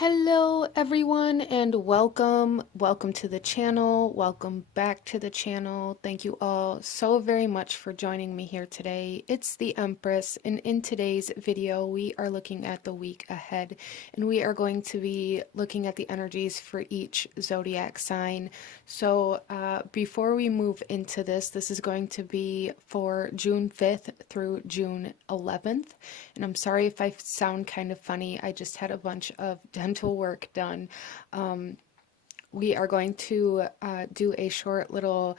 Hello everyone and welcome to the channel, welcome back to the channel. Thank you all so very much for joining me here today. It's the Empress, and in today's video we are looking at the week ahead, and we are going to be looking at the energies for each zodiac sign. So before we move into this is going to be for June 5th through June 11th, and I'm sorry if I sound kind of funny. I just had a bunch of dental work done. We are going to do a short little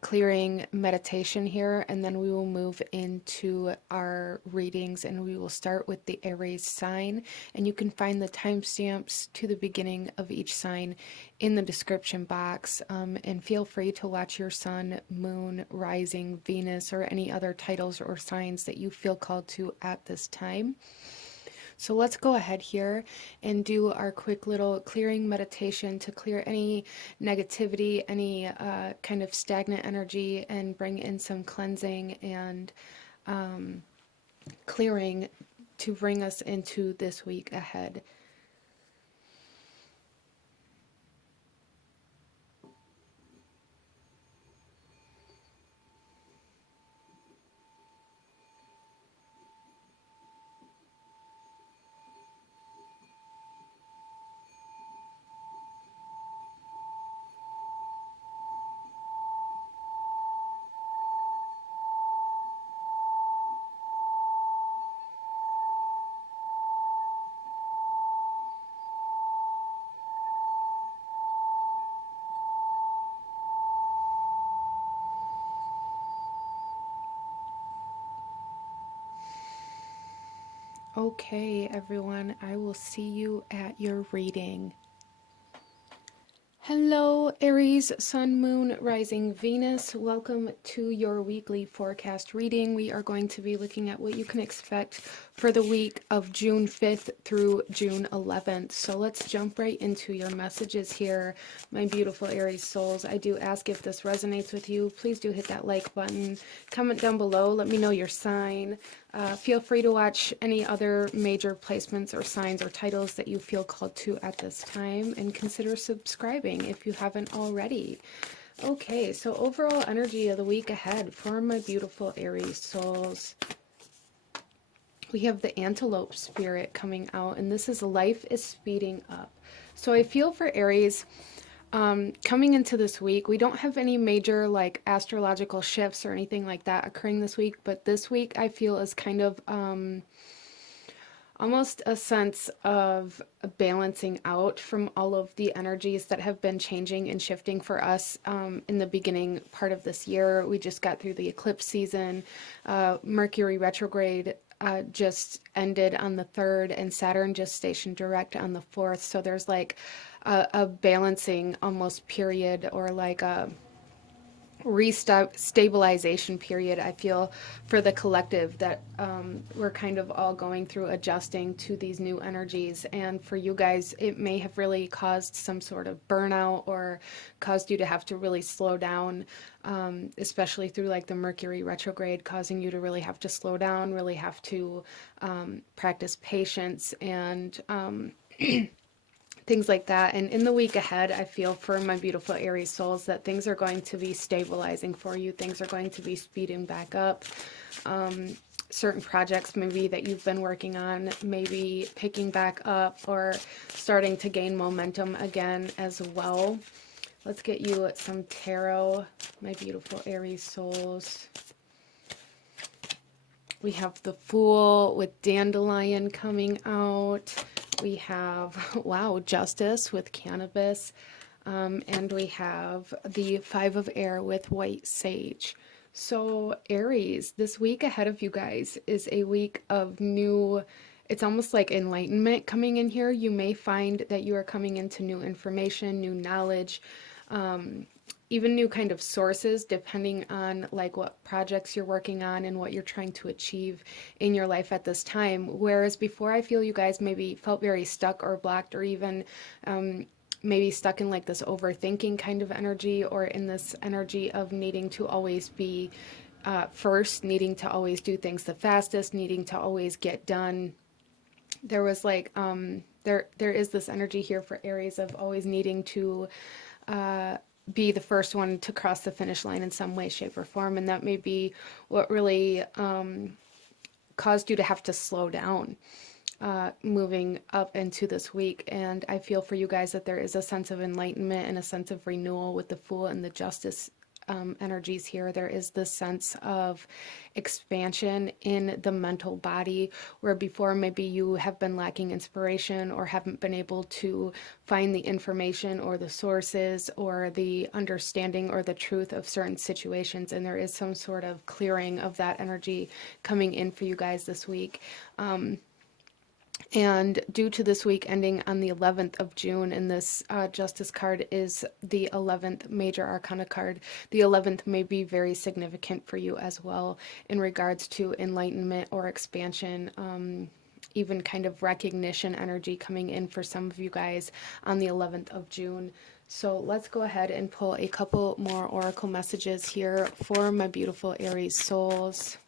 clearing meditation here, and then we will move into our readings, and we will start with the Aries sign, and you can find the timestamps to the beginning of each sign in the description box, and feel free to watch your sun, moon, rising, Venus, or any other titles or signs that you feel called to at this time. So let's go ahead here and do our quick little clearing meditation to clear any negativity, any kind of stagnant energy, and bring in some cleansing and clearing to bring us into this week ahead. Okay, everyone, I will see you at your reading. Hello, Aries, Sun, Moon, Rising, Venus. Welcome to your weekly forecast reading. We are going to be looking at what you can expect for the week of June 5th through June 11th. So let's jump right into your messages here, my beautiful Aries souls. I do ask if this resonates with you. Please do hit that like button. Comment down below. Let me know your sign. Feel free to watch any other major placements or signs or titles that you feel called to at this time, and consider subscribing if you haven't already. Okay, so overall energy of the week ahead for my beautiful Aries souls. We have the antelope spirit coming out, and this is life is speeding up. So I feel for Aries, coming into this week, we don't have any major like astrological shifts or anything like that occurring this week, but this week I feel is kind of almost a sense of balancing out from all of the energies that have been changing and shifting for us in the beginning part of this year. We just got through the eclipse season. Mercury retrograde just ended on the 3rd, and Saturn just stationed direct on the 4th. So there's like a balancing almost period, or like a restabilization period, I feel, for the collective, that we're kind of all going through adjusting to these new energies. And for you guys, it may have really caused some sort of burnout or caused you to have to really slow down, especially through like the Mercury retrograde, causing you to really have to slow down, really have to practice patience and things like that. And in the week ahead, I feel for my beautiful Aries souls that things are going to be stabilizing for you. Things are going to be speeding back up. Certain projects maybe that you've been working on, maybe picking back up or starting to gain momentum again as well. Let's get you some tarot, my beautiful Aries souls. We have the Fool with Dandelion coming out. We have, wow, Justice with Cannabis. And we have the 5 of Air with White Sage. So Aries, this week ahead of you guys is a week of new, it's almost like enlightenment coming in here. You may find that you are coming into new information, new knowledge, even new kind of sources, depending on like what projects you're working on and what you're trying to achieve in your life at this time. Whereas before, I feel you guys maybe felt very stuck or blocked, or even maybe stuck in like this overthinking kind of energy, or in this energy of needing to always be first, needing to always do things the fastest, needing to always get done there was like, there is this energy here for Aries of always needing to be the first one to cross the finish line in some way, shape, or form. And that may be what really caused you to have to slow down moving up into this week. And I feel for you guys that there is a sense of enlightenment and a sense of renewal with the Fool and the Justice energies here. There is this sense of expansion in the mental body, where before maybe you have been lacking inspiration or haven't been able to find the information or the sources or the understanding or the truth of certain situations. And there is some sort of clearing of that energy coming in for you guys this week. And due to this week ending on the 11th of June, and this Justice card is the 11th Major Arcana card, the 11th may be very significant for you as well in regards to enlightenment or expansion, even kind of recognition energy coming in for some of you guys on the 11th of June. So let's go ahead and pull a couple more oracle messages here for my beautiful Aries souls.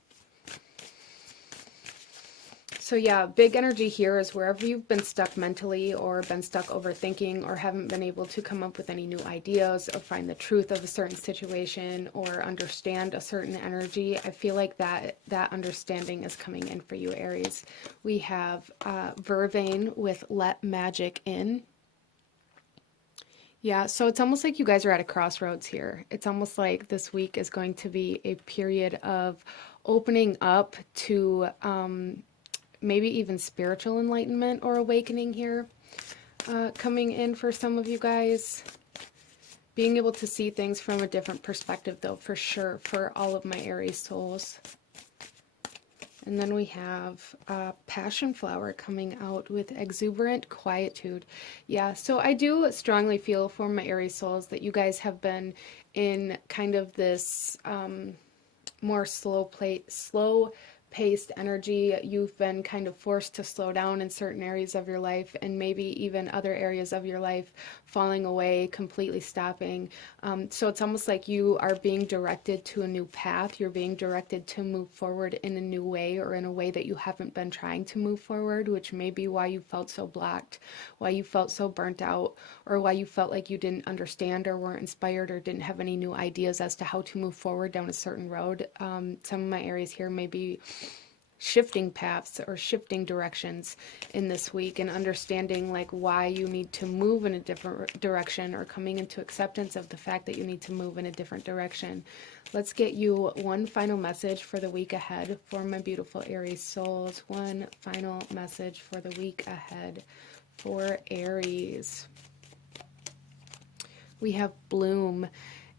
So yeah, big energy here is wherever you've been stuck mentally or been stuck overthinking or haven't been able to come up with any new ideas or find the truth of a certain situation or understand a certain energy, I feel like that understanding is coming in for you, Aries. We have Vervain with Let Magic In. Yeah, so it's almost like you guys are at a crossroads here. It's almost like this week is going to be a period of opening up to maybe even spiritual enlightenment or awakening here coming in for some of you guys. Being able to see things from a different perspective, though, for sure, for all of my Aries souls. And then we have Passion Flower coming out with Exuberant Quietude. Yeah, so I do strongly feel for my Aries souls that you guys have been in kind of this more slow-paced energy. You've been kind of forced to slow down in certain areas of your life, and maybe even other areas of your life falling away, completely stopping. So it's almost like you are being directed to a new path. You're being directed to move forward in a new way, or in a way that you haven't been trying to move forward, which may be why you felt so blocked, why you felt so burnt out, or why you felt like you didn't understand or weren't inspired or didn't have any new ideas as to how to move forward down a certain road. Some of my Aries here may be shifting paths or shifting directions in this week, and understanding like why you need to move in a different direction, or coming into acceptance of the fact that you need to move in a different direction. Let's get you one final message for the week ahead for my beautiful Aries souls. One final message for the week ahead for Aries. We have Bloom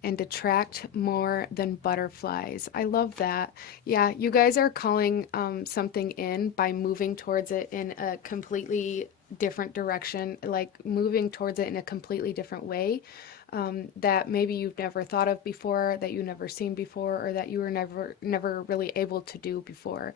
and attract more than butterflies. I love that. Yeah, you guys are calling something in by moving towards it in a completely different direction, like moving towards it in a completely different way that maybe you've never thought of before, that you've never seen before, or that you were never really able to do before.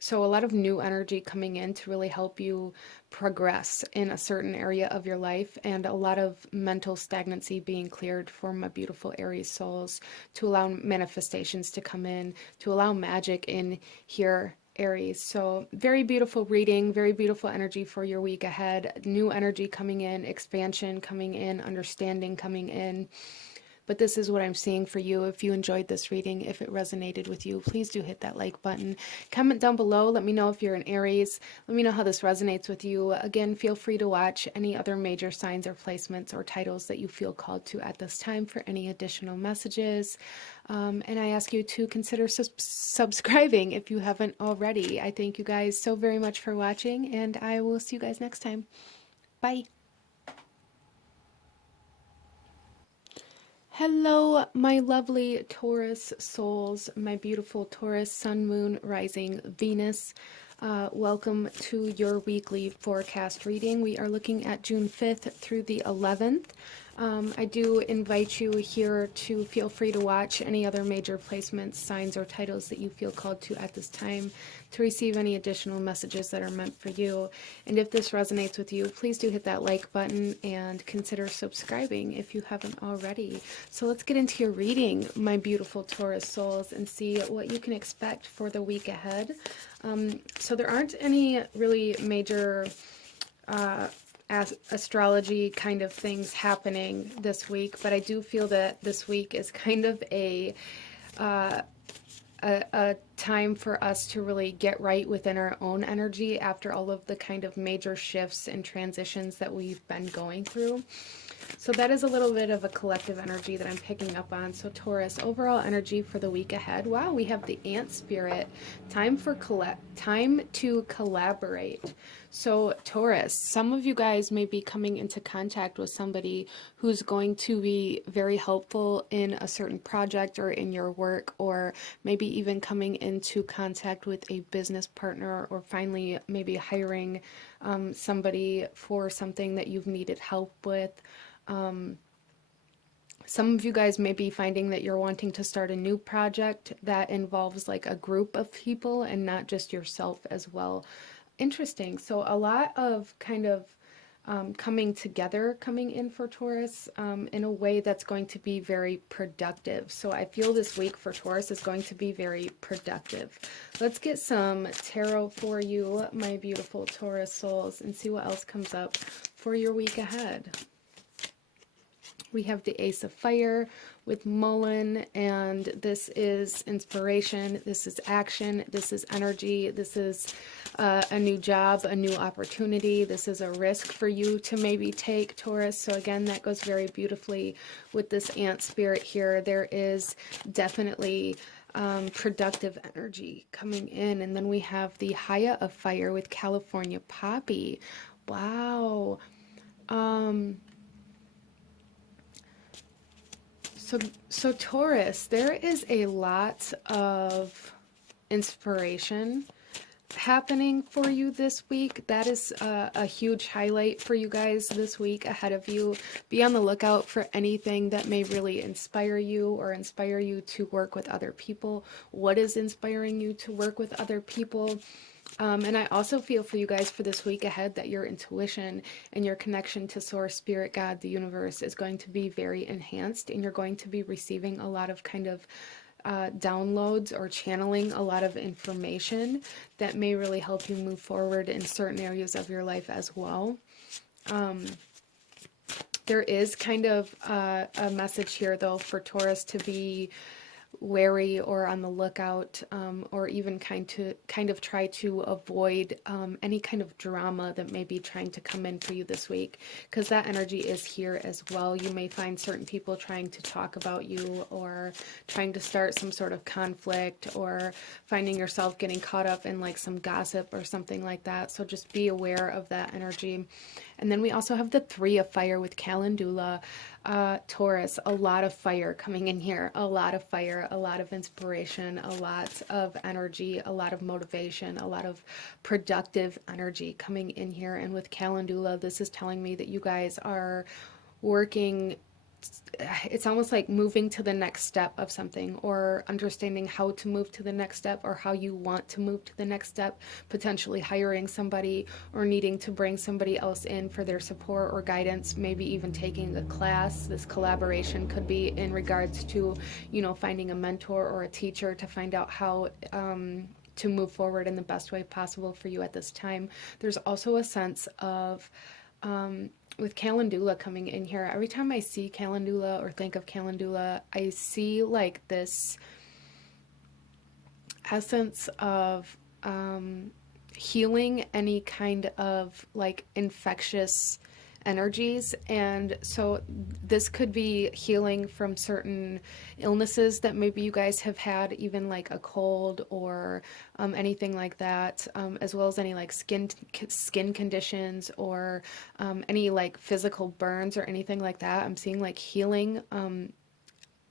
So a lot of new energy coming in to really help you progress in a certain area of your life, and a lot of mental stagnancy being cleared for my beautiful Aries souls, to allow manifestations to come in, to allow magic in here, Aries. So very beautiful reading, very beautiful energy for your week ahead. New energy coming in, expansion coming in, understanding coming in. But this is what I'm seeing for you. If you enjoyed this reading, if it resonated with you, please do hit that like button. Comment down below. Let me know if you're an Aries. Let me know how this resonates with you. Again, feel free to watch any other major signs or placements or titles that you feel called to at this time for any additional messages. And I ask you to consider subscribing if you haven't already. I thank you guys so very much for watching, and I will see you guys next time. Bye. Hello, my lovely Taurus souls, my beautiful Taurus, Sun, Moon, Rising, Venus. Welcome to your weekly forecast reading. We are looking at June 5th through the 11th. I do invite you here to feel free to watch any other major placements, signs, or titles that you feel called to at this time to receive any additional messages that are meant for you. And if this resonates with you, please do hit that like button and consider subscribing if you haven't already. So let's get into your reading, my beautiful Taurus souls, and see what you can expect for the week ahead. So there aren't any really major astrology kind of things happening this week, but I do feel that this week is kind of a time for us to really get right within our own energy after all of the kind of major shifts and transitions that we've been going through. So that is a little bit of a collective energy that I'm picking up on. So Taurus, overall energy for the week ahead. Wow, we have the ant spirit. Time to collaborate. So Taurus, some of you guys may be coming into contact with somebody who's going to be very helpful in a certain project or in your work, or maybe even coming into contact with a business partner, or finally maybe hiring somebody for something that you've needed help with. Some of you guys may be finding that you're wanting to start a new project that involves like a group of people and not just yourself as well. Interesting. So a lot of kind of coming together, coming in for Taurus in a way that's going to be very productive. So I feel this week for Taurus is going to be very productive. Let's get some tarot for you, my beautiful Taurus souls, and see what else comes up for your week ahead. We have the Ace of Fire with Mullen, and this is inspiration, this is action, this is energy, this is a new job, a new opportunity, this is a risk for you to maybe take, Taurus. So again, that goes very beautifully with this ant spirit here. There is definitely productive energy coming in. And then we have the Haya of Fire with California Poppy. Wow. So Taurus, there is a lot of inspiration happening for you this week. That is a huge highlight for you guys this week ahead of you. Be on the lookout for anything that may really inspire you or inspire you to work with other people. What is inspiring you to work with other people? And I also feel for you guys for this week ahead that your intuition and your connection to Source, Spirit, God, the universe is going to be very enhanced, and you're going to be receiving a lot of kind of downloads or channeling a lot of information that may really help you move forward in certain areas of your life as well. There is kind of a message here, though, for Taurus to be wary or on the lookout, or even kind of try to avoid any kind of drama that may be trying to come in for you this week, because that energy is here as well. You may find certain people trying to talk about you or trying to start some sort of conflict, or finding yourself getting caught up in like some gossip or something like that. So just be aware of that energy. And then we also have the Three of Fire with Calendula. Taurus, a lot of fire coming in here, a lot of fire, a lot of inspiration, a lot of energy, a lot of motivation, a lot of productive energy coming in here. And with Calendula, this is telling me that you guys are working, it's almost like moving to the next step of something, or understanding how to move to the next step, or how you want to move to the next step, potentially hiring somebody or needing to bring somebody else in for their support or guidance, maybe even taking a class. This collaboration could be in regards to, you know, finding a mentor or a teacher to find out how to move forward in the best way possible for you at this time. There's also a sense of with Calendula coming in here, every time I see Calendula or think of Calendula, I see like this essence of healing any kind of like infectious energies. And so this could be healing from certain illnesses that maybe you guys have had, even like a cold or anything like that, as well as any like skin conditions, or any like physical burns or anything like that. I'm seeing like healing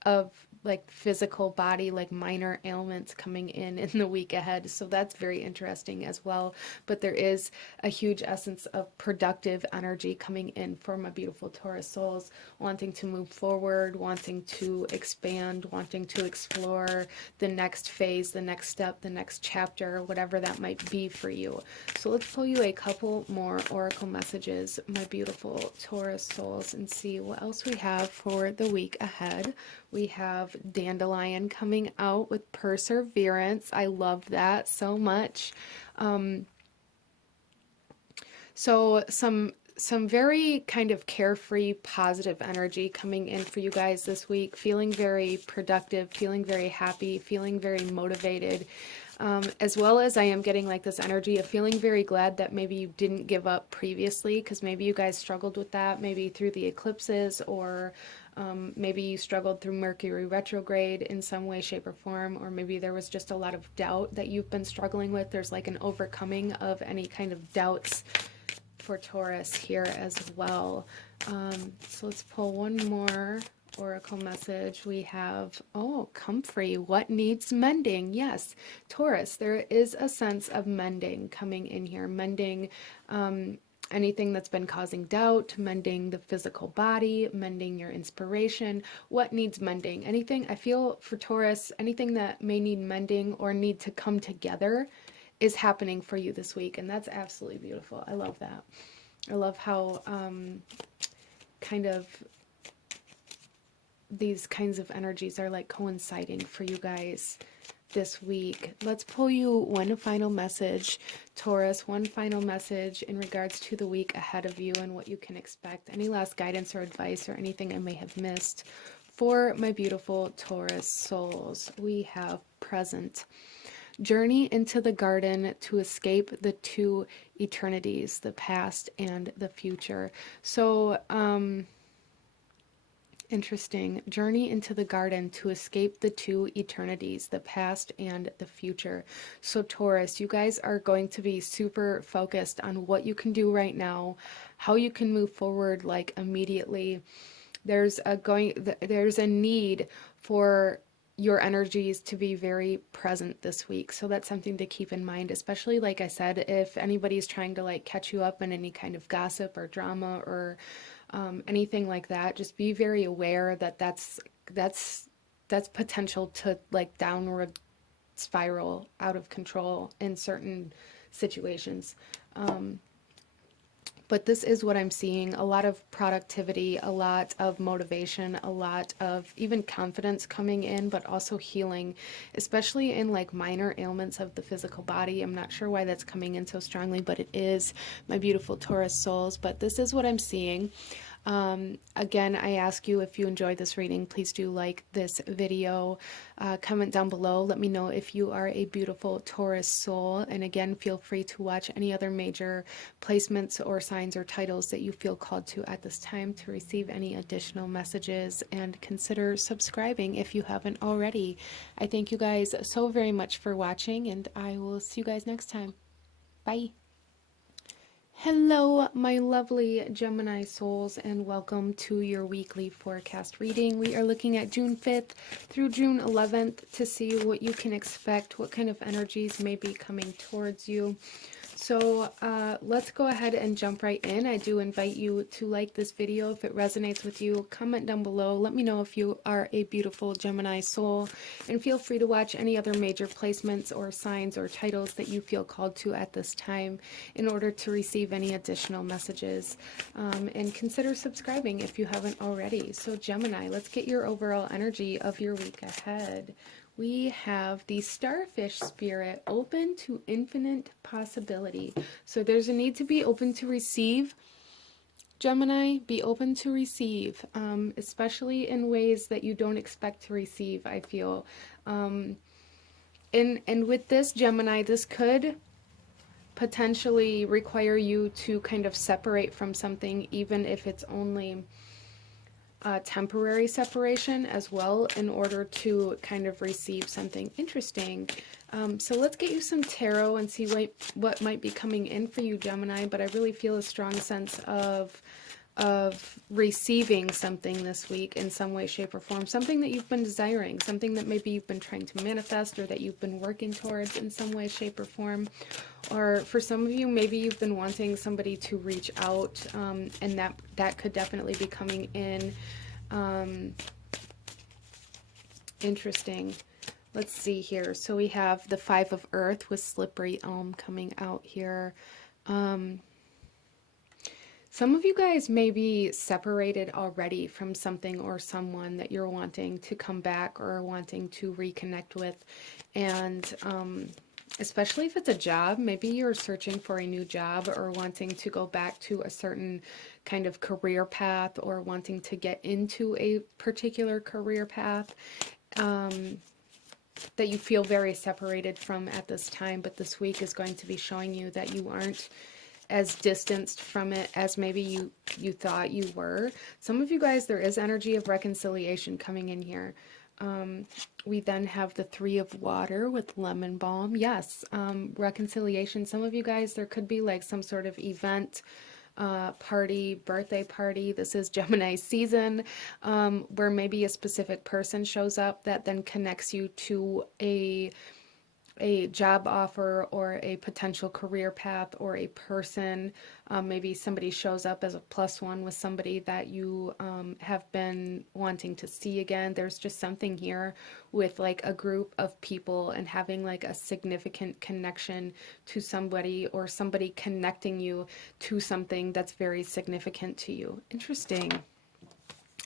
of like physical body, like minor ailments coming in the week ahead. So that's very interesting as well. But there is a huge essence of productive energy coming in for my beautiful Taurus souls, wanting to move forward, wanting to expand, wanting to explore the next phase, the next step, the next chapter, whatever that might be for you. So let's pull you a couple more oracle messages, my beautiful Taurus souls, and see what else we have for the week ahead. We have Dandelion coming out with Perseverance. I love that so much. So some very kind of carefree, positive energy coming in for you guys this week, feeling very productive, feeling very happy, feeling very motivated, as well as I am getting like this energy of feeling very glad that maybe you didn't give up previously, because maybe you guys struggled with that, maybe through the eclipses, or maybe you struggled through Mercury retrograde in some way, shape, or form, or maybe there was just a lot of doubt that you've been struggling with. There's like an overcoming of any kind of doubts for Taurus here as well. So let's pull one more oracle message. We have, oh, comfrey, what needs mending? Yes, Taurus, there is a sense of mending coming in here, mending anything that's been causing doubt, mending the physical body, mending your inspiration. What needs mending? Anything, I feel for Taurus, anything that may need mending or need to come together is happening for you this week, and that's absolutely beautiful. I love that. I love how kind of these kinds of energies are like coinciding for you guys this week. Let's pull you one final message, Taurus, one final message in regards to the week ahead of you and what you can expect. Any last guidance or advice or anything I may have missed for my beautiful Taurus souls? We have present. Journey into the garden to escape the two eternities, the past and the future. So, interesting. Journey into the garden to escape the two eternities, the past and the future. So Taurus, you guys are going to be super focused on what you can do right now, how you can move forward like immediately. There's a need for your energies to be very present this week. So that's something to keep in mind, especially like I said, if anybody's trying to like catch you up in any kind of gossip or drama or anything like that, just be very aware that that's potential to like downward spiral out of control in certain situations. But this is what I'm seeing, a lot of productivity, a lot of motivation, a lot of even confidence coming in, but also healing, especially in like minor ailments of the physical body. I'm not sure why that's coming in so strongly, but it is, my beautiful Taurus souls. But this is what I'm seeing. Again, I ask you, if you enjoyed this reading, please do like this video, comment down below, let me know if you are a beautiful Taurus soul, and again, feel free to watch any other major placements or signs or titles that you feel called to at this time to receive any additional messages, and consider subscribing if you haven't already. I thank you guys so very much for watching, and I will see you guys next time. Bye. Hello, my lovely Gemini souls, and welcome to your weekly forecast reading. We are looking at June 5th through June 11th to see what you can expect, what kind of energies may be coming towards you. So let's go ahead and jump right in. I do invite you to like this video if it resonates with you. Comment down below. Let me know if you are a beautiful Gemini soul. And feel free to watch any other major placements or signs or titles that you feel called to at this time in order to receive any additional messages. And consider subscribing if you haven't already. So Gemini, let's get your overall energy of your week ahead. We have the Starfish Spirit, open to infinite possibility. So there's a need to be open to receive. Gemini, be open to receive, especially in ways that you don't expect to receive, I feel. And with this, Gemini, this could potentially require you to kind of separate from something, even if it's only temporary separation as well, in order to kind of receive something interesting. So let's get you some tarot and see what might be coming in for you, Gemini. But I really feel a strong sense of of receiving something this week in some way, shape, or form. Something that you've been desiring, something that maybe you've been trying to manifest or that you've been working towards in some way, shape, or form. Or for some of you, maybe you've been wanting somebody to reach out, and that could definitely be coming in. Interesting. Let's see here. So we have the Five of Earth with Slippery Elm coming out here. Some of you guys may be separated already from something or someone that you're wanting to come back or wanting to reconnect with. And especially if it's a job, maybe you're searching for a new job or wanting to go back to a certain kind of career path or wanting to get into a particular career path that you feel very separated from at this time. But this week is going to be showing you that you aren't as distanced from it as maybe you thought you were. Some of you guys, there is energy of reconciliation coming in here. We then have the Three of Water with Lemon Balm. Yes, reconciliation. Some of you guys, there could be like some sort of event, party, birthday party. This is Gemini season, where maybe a specific person shows up that then connects you to a job offer or a potential career path or a person. Maybe somebody shows up as a +1 with somebody that you have been wanting to see again. There's just something here with like a group of people and having like a significant connection to somebody or somebody connecting you to something that's very significant to you. Interesting.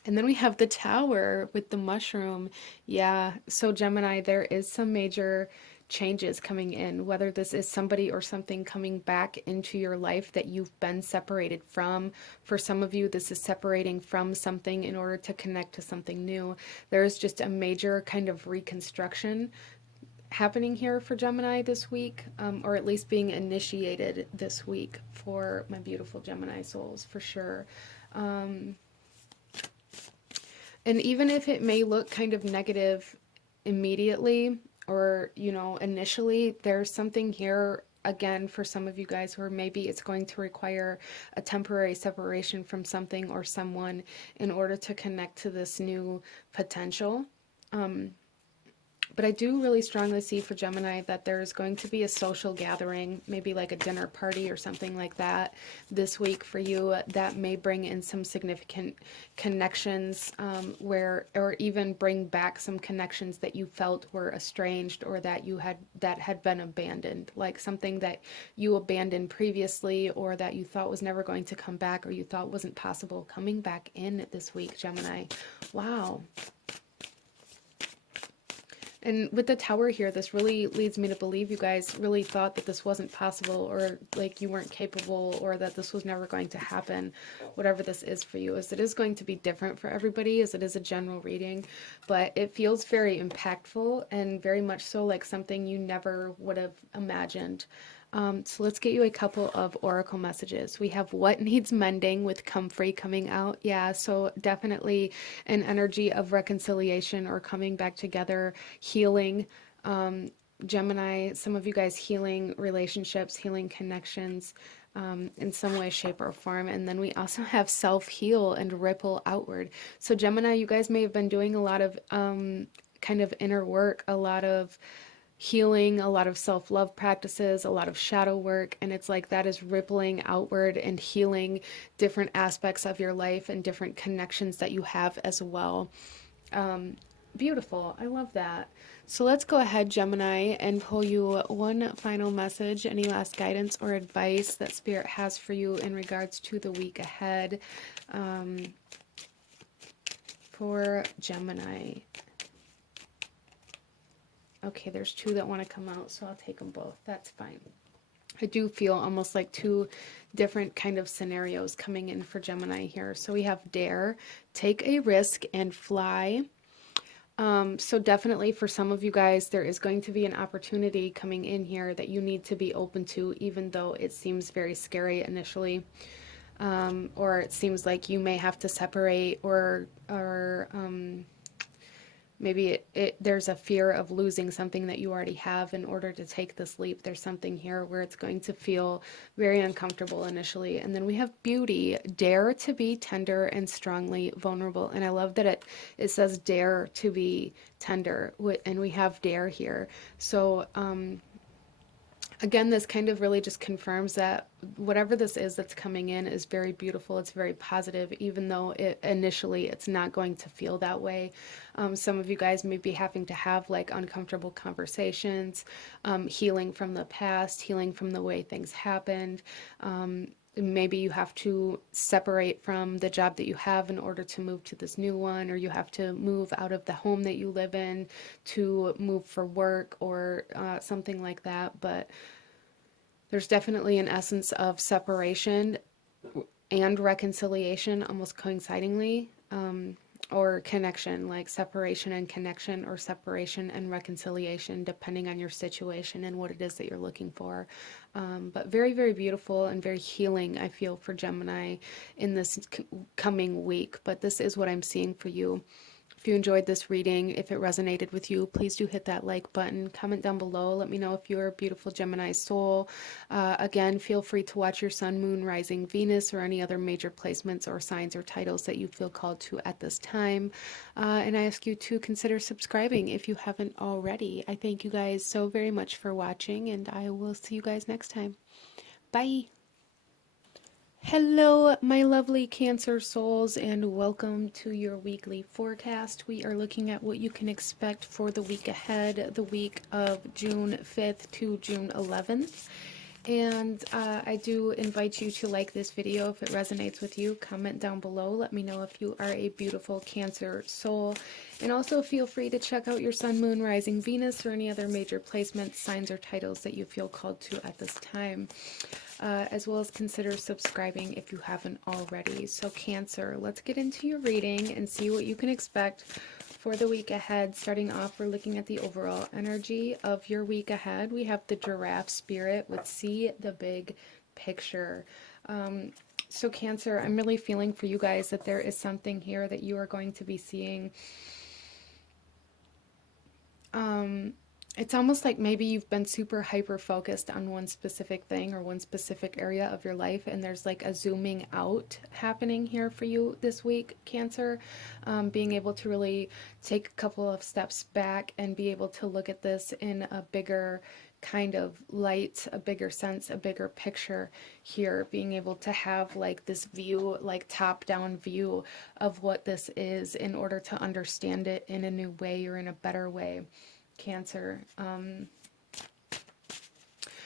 And then we have the Tower with the mushroom. Yeah, so Gemini, there is some major changes coming in, whether this is somebody or something coming back into your life that you've been separated from. For some of you, this is separating from something in order to connect to something new. There is just a major kind of reconstruction happening here for Gemini this week, or at least being initiated this week for my beautiful Gemini souls, for sure. And even if it may look kind of negative immediately, or, you know, initially, there's something here again for some of you guys where maybe it's going to require a temporary separation from something or someone in order to connect to this new potential. But I do really strongly see for Gemini that there's going to be a social gathering, maybe like a dinner party or something like that this week for you that may bring in some significant connections, or even bring back some connections that you felt were estranged or that had been abandoned, like something that you abandoned previously or that you thought was never going to come back or you thought wasn't possible coming back in this week, Gemini. Wow. And with the Tower here, this really leads me to believe you guys really thought that this wasn't possible, or like you weren't capable, or that this was never going to happen. Whatever this is for you, as it is going to be different for everybody, as it is a general reading, but it feels very impactful and very much so like something you never would have imagined. So let's get you a couple of oracle messages. We have What Needs Mending with Comfrey coming out. Yeah, so definitely an energy of reconciliation or coming back together, healing. Gemini, some of you guys healing relationships, healing connections in some way, shape, or form. And then we also have Self-Heal and Ripple Outward. So Gemini, you guys may have been doing a lot of kind of inner work, a lot of healing, a lot of self-love practices, a lot of shadow work, and it's like that is rippling outward and healing different aspects of your life and different connections that you have as well. Beautiful. I love that. So let's go ahead, Gemini, and pull you one final message, any last guidance or advice that Spirit has for you in regards to the week ahead for Gemini. Okay, there's two that want to come out, so I'll take them both. That's fine. I do feel almost like two different kind of scenarios coming in for Gemini here. So we have Dare, take a risk and fly. So definitely for some of you guys, there is going to be an opportunity coming in here that you need to be open to, even though it seems very scary initially. Or it seems like you may have to separate or maybe there's a fear of losing something that you already have in order to take this leap. There's something here where it's going to feel very uncomfortable initially. And then we have beauty, dare to be tender and strongly vulnerable. And I love that it says dare to be tender, and we have dare here. So, again, this kind of really just confirms that whatever this is that's coming in is very beautiful. It's very positive, even though initially it's not going to feel that way. Some of you guys may be having to have like uncomfortable conversations, healing from the past, healing from the way things happened. Maybe you have to separate from the job that you have in order to move to this new one, or you have to move out of the home that you live in to move for work or something like that. But there's definitely an essence of separation and reconciliation almost coincidingly, or connection, like separation and connection, or separation and reconciliation, depending on your situation and what it is that you're looking for. But very, very beautiful and very healing, I feel, for Gemini in this coming week. But this is what I'm seeing for you. If you enjoyed this reading, if it resonated with you, please do hit that like button. Comment down below. Let me know if you're a beautiful Gemini soul. Again, feel free to watch your sun, moon, rising, Venus, or any other major placements or signs or titles that you feel called to at this time. And I ask you to consider subscribing if you haven't already. I thank you guys so very much for watching, and I will see you guys next time. Bye. Hello, my lovely Cancer souls, and welcome to your weekly forecast. We are looking at what you can expect for the week ahead, the week of June 5th to June 11th. And I do invite you to like this video if it resonates with you. Comment down below. Let me know if you are a beautiful Cancer soul. And also feel free to check out your sun, moon, rising, Venus, or any other major placements, signs, or titles that you feel called to at this time. As well as consider subscribing if you haven't already. So Cancer, let's get into your reading and see what you can expect for the week ahead. Starting off, we're looking at the overall energy of your week ahead. We have the giraffe spirit with see the big picture. So Cancer, I'm really feeling for you guys that there is something here that you are going to be seeing. It's almost like maybe you've been super hyper focused on one specific thing or one specific area of your life, and there's like a zooming out happening here for you this week, Cancer. Being able to really take a couple of steps back and be able to look at this in a bigger kind of light, a bigger sense, a bigger picture here, being able to have like this view, like top-down view of what this is in order to understand it in a new way or in a better way. Cancer.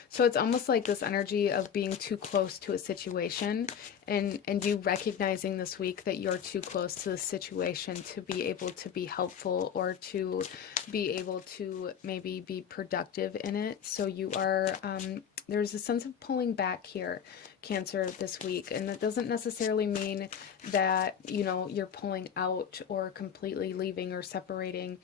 So it's almost like this energy of being too close to a situation, and you recognizing this week that you're too close to the situation to be able to be helpful or to be able to maybe be productive in it. So you are, there's a sense of pulling back here, Cancer, this week. And that doesn't necessarily mean that, you know, you're pulling out or completely leaving or separating.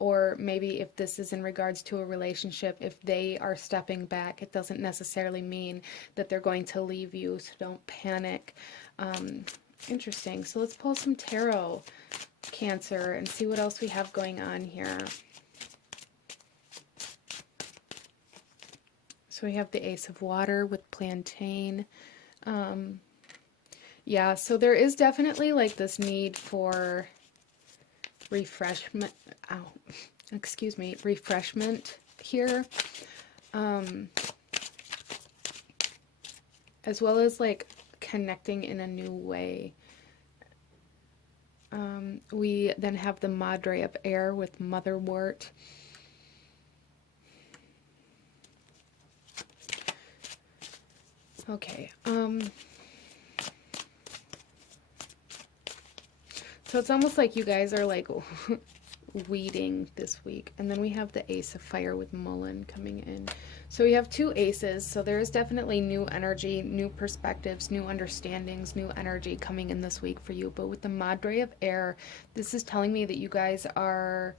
Or maybe if this is in regards to a relationship, if they are stepping back, it doesn't necessarily mean that they're going to leave you, so don't panic. Interesting. So let's pull some tarot, Cancer, and see what else we have going on here. So we have the Ace of Water with plantain. Yeah, so there is definitely like this need for refreshment, refreshment here, as well as like connecting in a new way. We then have the Madre of Air with Motherwort. Okay, so it's almost like you guys are like weeding this week. And then we have the Ace of Fire with Mullen coming in. So we have two aces. So there is definitely new energy, new perspectives, new understandings, new energy coming in this week for you. But with the Madre of Air, this is telling me that you guys are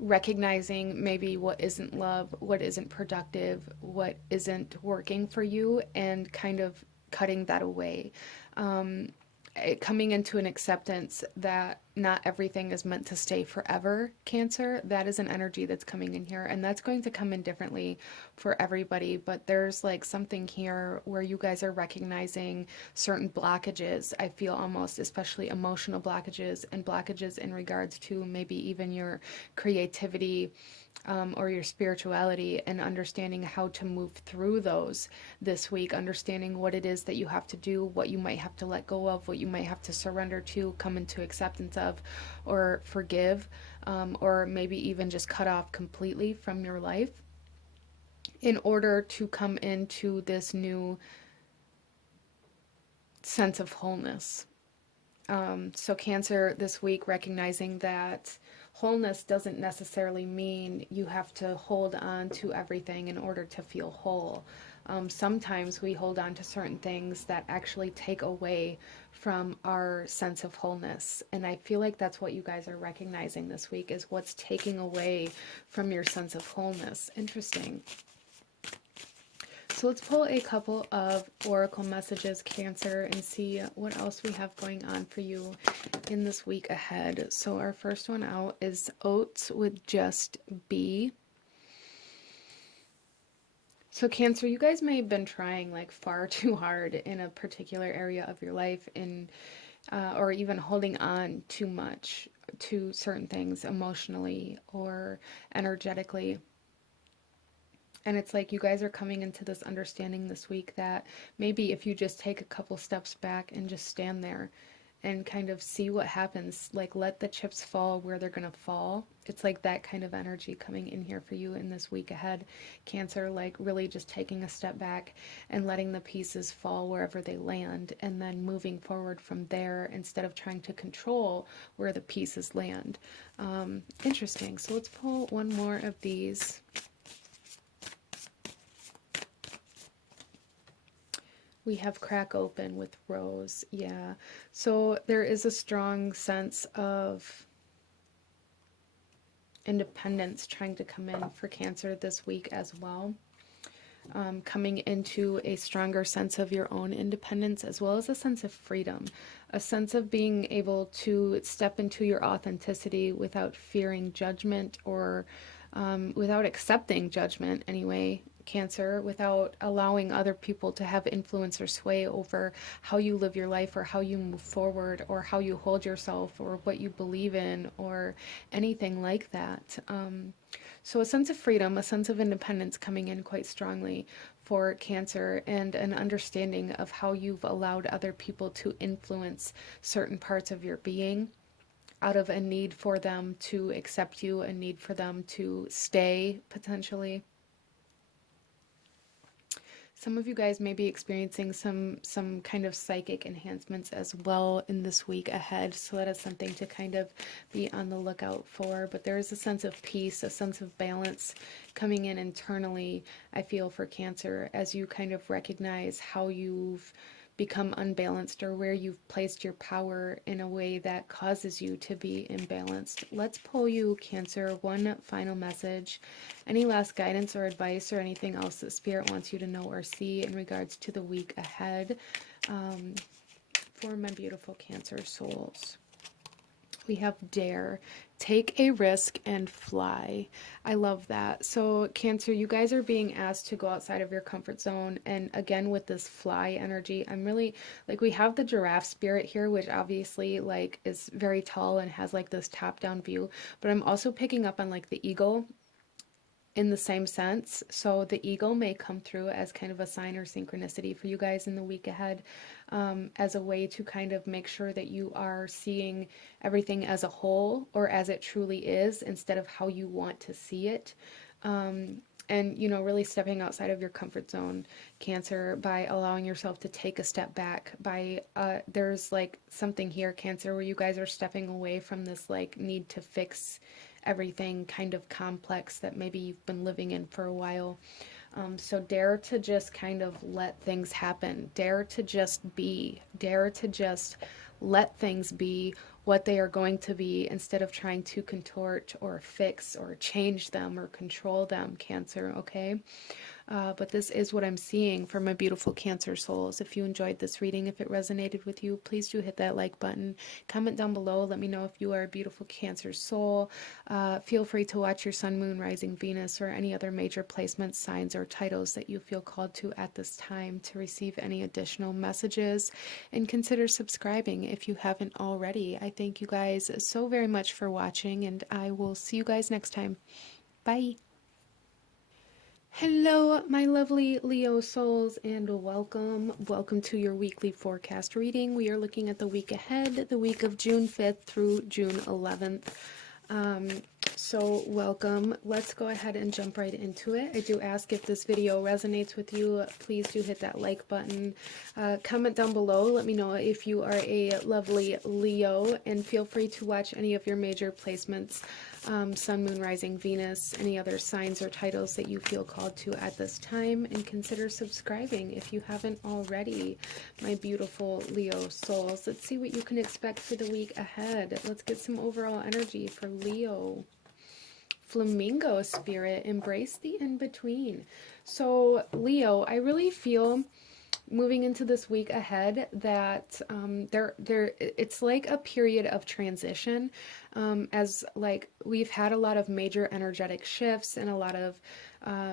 recognizing maybe what isn't love, what isn't productive, what isn't working for you, and kind of cutting that away. Coming into an acceptance that not everything is meant to stay forever, Cancer. That is an energy that's coming in here, and that's going to come in differently for everybody. But there's like something here where you guys are recognizing certain blockages. I feel almost, especially emotional blockages and blockages in regards to maybe even your creativity, or your spirituality, and understanding how to move through those this week, understanding what it is that you have to do, what you might have to let go of, what you might have to surrender to, come into acceptance of, or forgive, or maybe even just cut off completely from your life in order to come into this new sense of wholeness. So Cancer this week, recognizing that wholeness doesn't necessarily mean you have to hold on to everything in order to feel whole. Sometimes we hold on to certain things that actually take away from our sense of wholeness. And I feel like that's what you guys are recognizing this week, is what's taking away from your sense of wholeness. Interesting. So let's pull a couple of oracle messages, Cancer, and see what else we have going on for you in this week ahead. So our first one out is Oats with Just Be. So Cancer, you guys may have been trying like far too hard in a particular area of your life, or even holding on too much to certain things emotionally or energetically. And it's like you guys are coming into this understanding this week that maybe if you just take a couple steps back and just stand there and kind of see what happens, like let the chips fall where they're going to fall. It's like that kind of energy coming in here for you in this week ahead, Cancer, like really just taking a step back and letting the pieces fall wherever they land, and then moving forward from there instead of trying to control where the pieces land. Interesting. So let's pull one more of these. We have Crack Open with Rose. Yeah. So there is a strong sense of independence trying to come in for Cancer this week as well. Coming into a stronger sense of your own independence, as well as a sense of freedom, a sense of being able to step into your authenticity without fearing judgment, or without accepting judgment anyway, Cancer, without allowing other people to have influence or sway over how you live your life, or how you move forward, or how you hold yourself, or what you believe in, or anything like that. So a sense of freedom, a sense of independence coming in quite strongly for Cancer, and an understanding of how you've allowed other people to influence certain parts of your being out of a need for them to accept you, a need for them to stay, potentially. Some of you guys may be experiencing some kind of psychic enhancements as well in this week ahead, so that is something to kind of be on the lookout for. But there is a sense of peace, a sense of balance coming in internally, I feel, for Cancer, as you kind of recognize how you've become unbalanced, or where you've placed your power in a way that causes you to be imbalanced. Let's pull you, Cancer, one final message. Any last guidance or advice, or anything else that Spirit wants you to know or see in regards to the week ahead, for my beautiful Cancer souls? We have Dare. Take a risk and fly. I love that. So Cancer, you guys are being asked to go outside of your comfort zone. And again, with this fly energy, I'm really, like, we have the giraffe spirit here, which obviously like is very tall and has like this top down view. But I'm also picking up on like the eagle in the same sense. So the eagle may come through as kind of a sign or synchronicity for you guys in the week ahead, as a way to kind of make sure that you are seeing everything as a whole, or as it truly is, instead of how you want to see it. And, you know, really stepping outside of your comfort zone, Cancer, by allowing yourself to take a step back. By there's like something here, Cancer, where you guys are stepping away from this like need to fix everything kind of complex that maybe you've been living in for a while. So dare to just kind of let things happen. Dare to just be. Dare to just let things be, what they are going to be instead of trying to contort or fix or change them or control them, Cancer, okay? But this is what I'm seeing for my beautiful Cancer souls. If you enjoyed this reading, if it resonated with you, please do hit that like button. Comment down below. Let me know if you are a beautiful Cancer soul. Feel free to watch your Sun, Moon, Rising, Venus, or any other major placements, signs, or titles that you feel called to at this time to receive any additional messages. And consider subscribing if you haven't already. I thank you guys so very much for watching, and I will see you guys next time. Bye. Hello, my lovely Leo souls, and welcome. Welcome to your weekly forecast reading. We are looking at the week ahead, the week of June 5th through June 11th. So welcome. Let's go ahead and jump right into it. I do ask if this video resonates with you, please do hit that like button. Comment down below. Let me know if you are a lovely Leo, and feel free to watch any of your major placements, Sun, Moon, Rising, Venus, any other signs or titles that you feel called to at this time, and consider subscribing if you haven't already, my beautiful Leo souls. Let's see what you can expect for the week ahead. Let's get some overall energy for Leo. Flamingo spirit, embrace the in-between. So Leo, I really feel moving into this week ahead that it's like a period of transition, as like we've had a lot of major energetic shifts and a lot of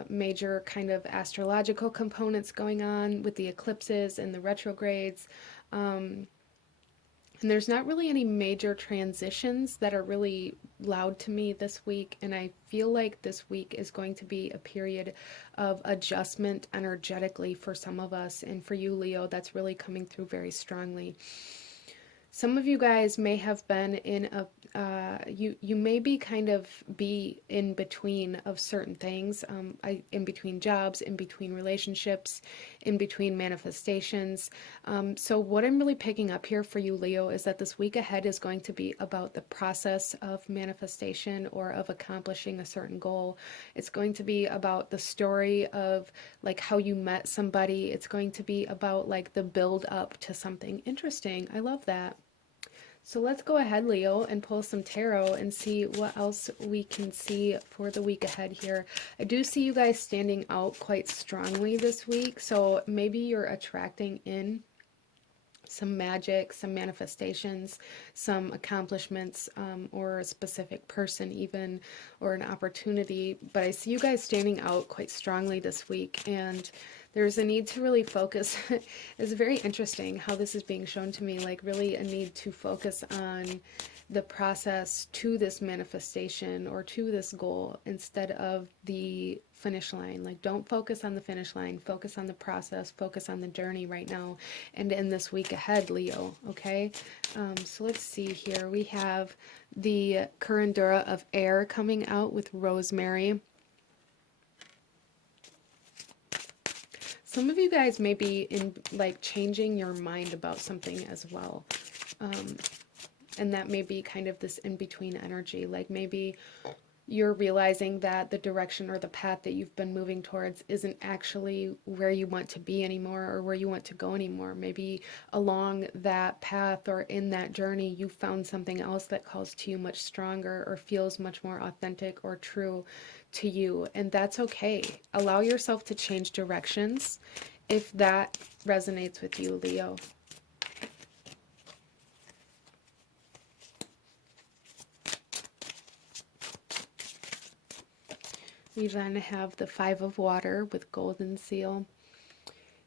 major kind of astrological components going on with the eclipses and the retrogrades. And there's not really any major transitions that are really loud to me this week, and I feel like this week is going to be a period of adjustment energetically for some of us, and for you, Leo, that's really coming through very strongly. Some of you guys may have been in a, you may be kind of be in between of certain things, in between jobs, in between relationships, in between manifestations. So what I'm really picking up here for you, Leo, is that this week ahead is going to be about the process of manifestation or of accomplishing a certain goal. It's going to be about the story of like how you met somebody. It's going to be about like the build up to something interesting. I love that. So let's go ahead, Leo, and pull some tarot and see what else we can see for the week ahead here. I do see you guys standing out quite strongly this week, so maybe you're attracting in some magic, some manifestations, some accomplishments, or a specific person even, or an opportunity. But I see you guys standing out quite strongly this week, and there's a need to really focus. It's very interesting how this is being shown to me, like really a need to focus on the process to this manifestation or to this goal instead of the finish line. Like, don't focus on the finish line, focus on the process, focus on the journey right now and in this week ahead, Leo, okay? So let's see here. We have the Curandura of Air coming out with Rosemary. Some of you guys may be in like changing your mind about something as well. And that may be kind of this in-between energy. Like maybe you're realizing that the direction or the path that you've been moving towards isn't actually where you want to be anymore or where you want to go anymore. Maybe along that path or in that journey, you found something else that calls to you much stronger or feels much more authentic or true to you. And that's okay. Allow yourself to change directions if that resonates with you, Leo. We then have the Five of Water with Golden Seal.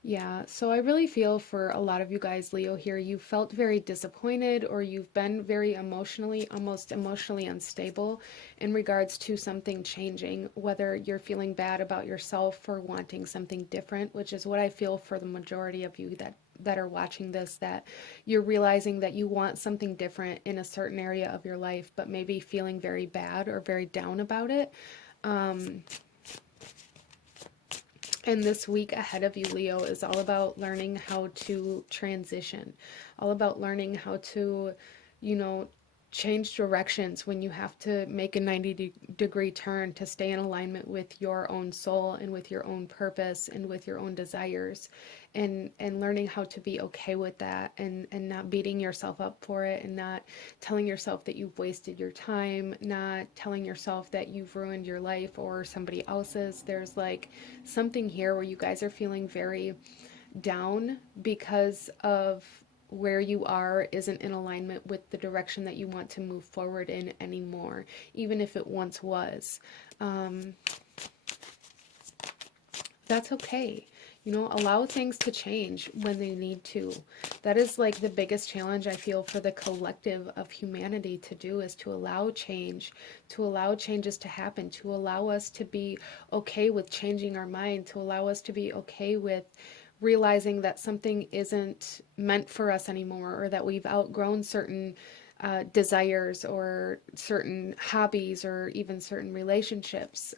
Yeah, so I really feel for a lot of you guys, Leo, here, you felt very disappointed or you've been very emotionally, almost emotionally unstable in regards to something changing, whether you're feeling bad about yourself for wanting something different, which is what I feel for the majority of you that are watching this, that you're realizing that you want something different in a certain area of your life, but maybe feeling very bad or very down about it. And this week ahead of you, Leo, is all about learning how to transition, all about learning how to, you know, change directions, when you have to make a 90-degree turn to stay in alignment with your own soul and with your own purpose and with your own desires, and learning how to be okay with that, and not beating yourself up for it, and not telling yourself that you've wasted your time, not telling yourself that you've ruined your life or somebody else's. There's like something here where you guys are feeling very down because of where you are isn't in alignment with the direction that you want to move forward in anymore, even if it once was. That's okay. You know, allow things to change when they need to. That is like the biggest challenge I feel for the collective of humanity to do, is to allow change, to allow changes to happen, to allow us to be okay with changing our mind, to allow us to be okay with realizing that something isn't meant for us anymore, or that we've outgrown certain desires or certain hobbies or even certain relationships.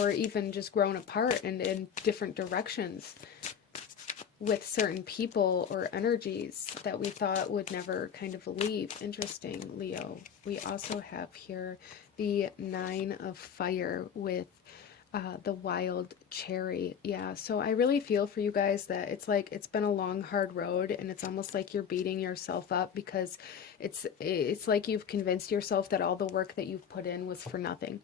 Or even just grown apart and in different directions with certain people or energies that we thought would never kind of leave. Interesting, Leo. We also have here the 9 of Fire with the wild cherry. Yeah, so I really feel for you guys that it's like it's been a long, hard road, and it's almost like you're beating yourself up because it's like you've convinced yourself that all the work that you've put in was for nothing,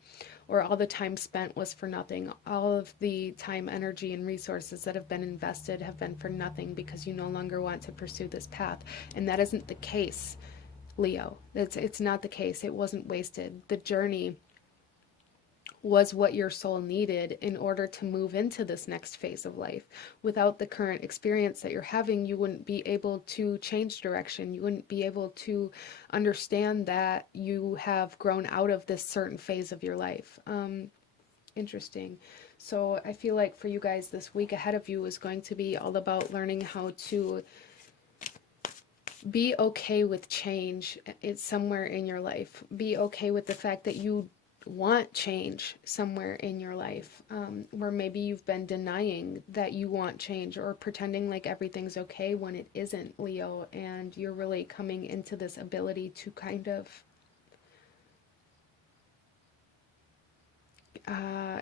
or all the time spent was for nothing. All of the time, energy, and resources that have been invested have been for nothing because you no longer want to pursue this path. And that isn't the case, Leo. It's not the case. It wasn't wasted. The journey was what your soul needed in order to move into this next phase of life. Without the current experience that you're having, you wouldn't be able to change direction. You wouldn't be able to understand that you have grown out of this certain phase of your life. Interesting. So I feel like for you guys, this week ahead of you is going to be all about learning how to be okay with change. It's somewhere in your life. Be okay with the fact that you want change somewhere in your life, where maybe you've been denying that you want change, or pretending like everything's okay when it isn't, Leo. And you're really coming into this ability to kind of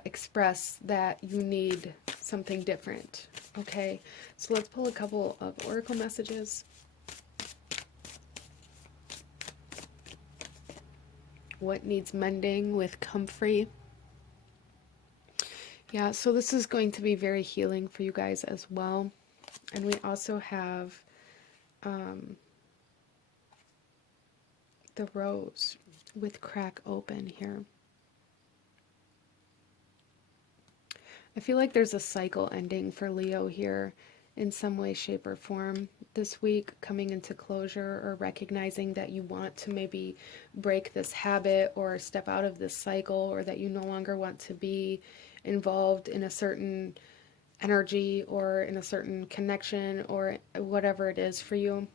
express that you need something different. Okay, so let's pull a couple of oracle messages. What needs mending with Comfrey? Yeah, so this is going to be very healing for you guys as well. And we also have the Rose with Crack Open here. I feel like there's a cycle ending for Leo here in some way, shape, or form this week, coming into closure, or recognizing that you want to maybe break this habit or step out of this cycle, or that you no longer want to be involved in a certain energy or in a certain connection or whatever it is for you.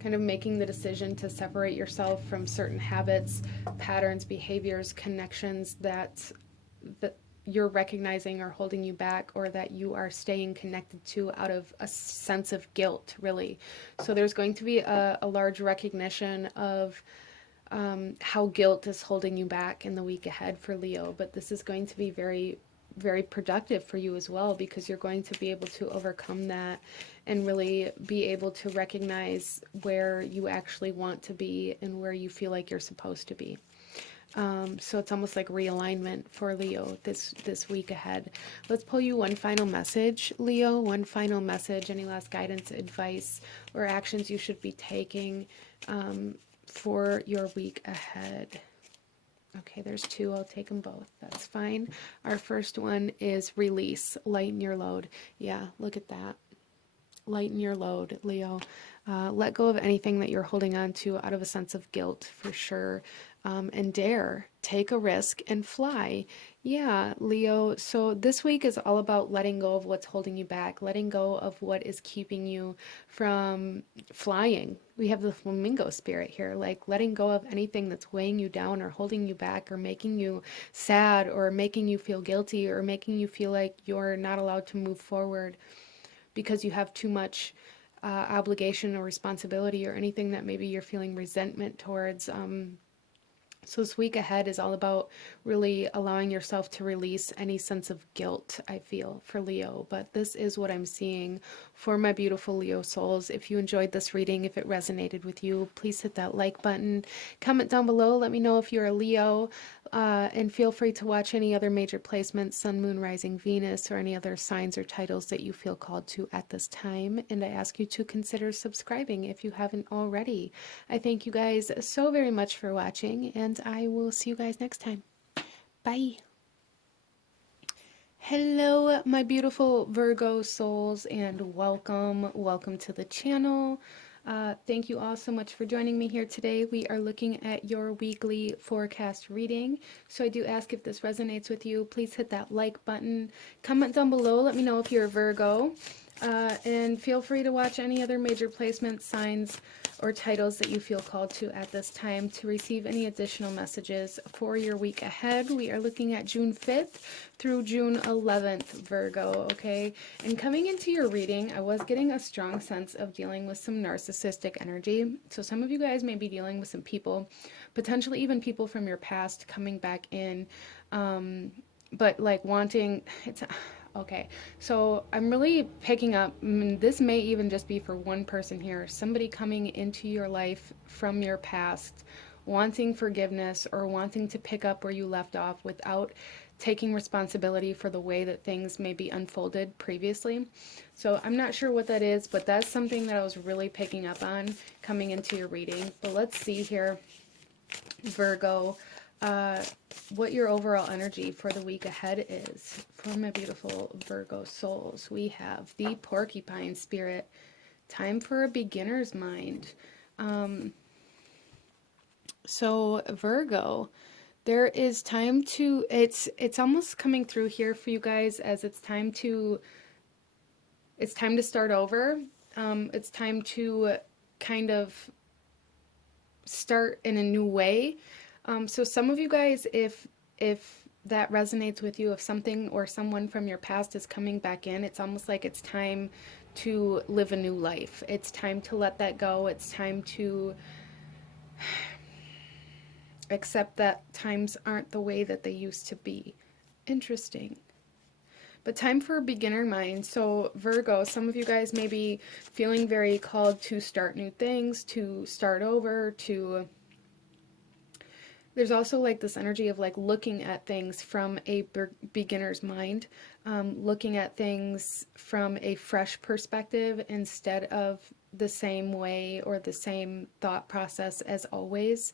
Kind of making the decision to separate yourself from certain habits, patterns, behaviors, connections that you're recognizing are holding you back, or that you are staying connected to out of a sense of guilt, really. So there's going to be a large recognition of how guilt is holding you back in the week ahead for Leo. But this is going to be very, very productive for you as well, because you're going to be able to overcome that and really be able to recognize where you actually want to be and where you feel like you're supposed to be. So it's almost like realignment for Leo this week ahead. Let's pull you one final message, Leo. One final message. Any last guidance, advice, or actions you should be taking for your week ahead? Okay, there's two. I'll take them both. That's fine. Our first one is release. Lighten your load. Yeah, look at that. Lighten your load, Leo. Let go of anything that you're holding on to out of a sense of guilt, for sure. And dare, take a risk and fly. Yeah, Leo. So this week is all about letting go of what's holding you back, letting go of what is keeping you from flying. We have the flamingo spirit here, like letting go of anything that's weighing you down or holding you back or making you sad or making you feel guilty or making you feel like you're not allowed to move forward because you have too much obligation or responsibility or anything that maybe you're feeling resentment towards. So this week ahead is all about really allowing yourself to release any sense of guilt, I feel, for Leo. But this is what I'm seeing for my beautiful Leo souls. If you enjoyed this reading, if it resonated with you, please hit that like button. Comment down below. Let me know if you're a Leo. And feel free to watch any other major placements, Sun, Moon, Rising, Venus, or any other signs or titles that you feel called to at this time. And I ask you to consider subscribing if you haven't already. I thank you guys so very much for watching, and I will see you guys next time. Bye. Hello, my beautiful Virgo souls, and welcome to the channel. Thank you all so much for joining me here today. We are looking at your weekly forecast reading. So I do ask, if this resonates with you, please hit that like button. Comment down below. Let me know if you're a Virgo. And feel free to watch any other major placements, signs, or titles that you feel called to at this time to receive any additional messages for your week ahead. We are looking at June 5th through June 11th, Virgo, okay? And coming into your reading, I was getting a strong sense of dealing with some narcissistic energy. So some of you guys may be dealing with some people, potentially even people from your past coming back in, but like wanting, okay, so I'm really picking up, this may even just be for one person here, somebody coming into your life from your past, wanting forgiveness or wanting to pick up where you left off without taking responsibility for the way that things may be unfolded previously. So I'm not sure what that is, but that's something that I was really picking up on coming into your reading. But let's see here, Virgo, what your overall energy for the week ahead is for my beautiful Virgo souls. We have the Porcupine Spirit, time for a beginner's mind. So Virgo, there is time to, it's almost coming through here for you guys as it's time to start over. It's time to kind of start in a new way. So some of you guys, if that resonates with you, if something or someone from your past is coming back in, it's almost like it's time to live a new life. It's time to let that go. It's time to accept that times aren't the way that they used to be. Interesting. But time for a beginner mind. So Virgo, some of you guys may be feeling very called to start new things, to start over, to... There's also like this energy of like looking at things from a beginner's mind, looking at things from a fresh perspective instead of the same way or the same thought process as always.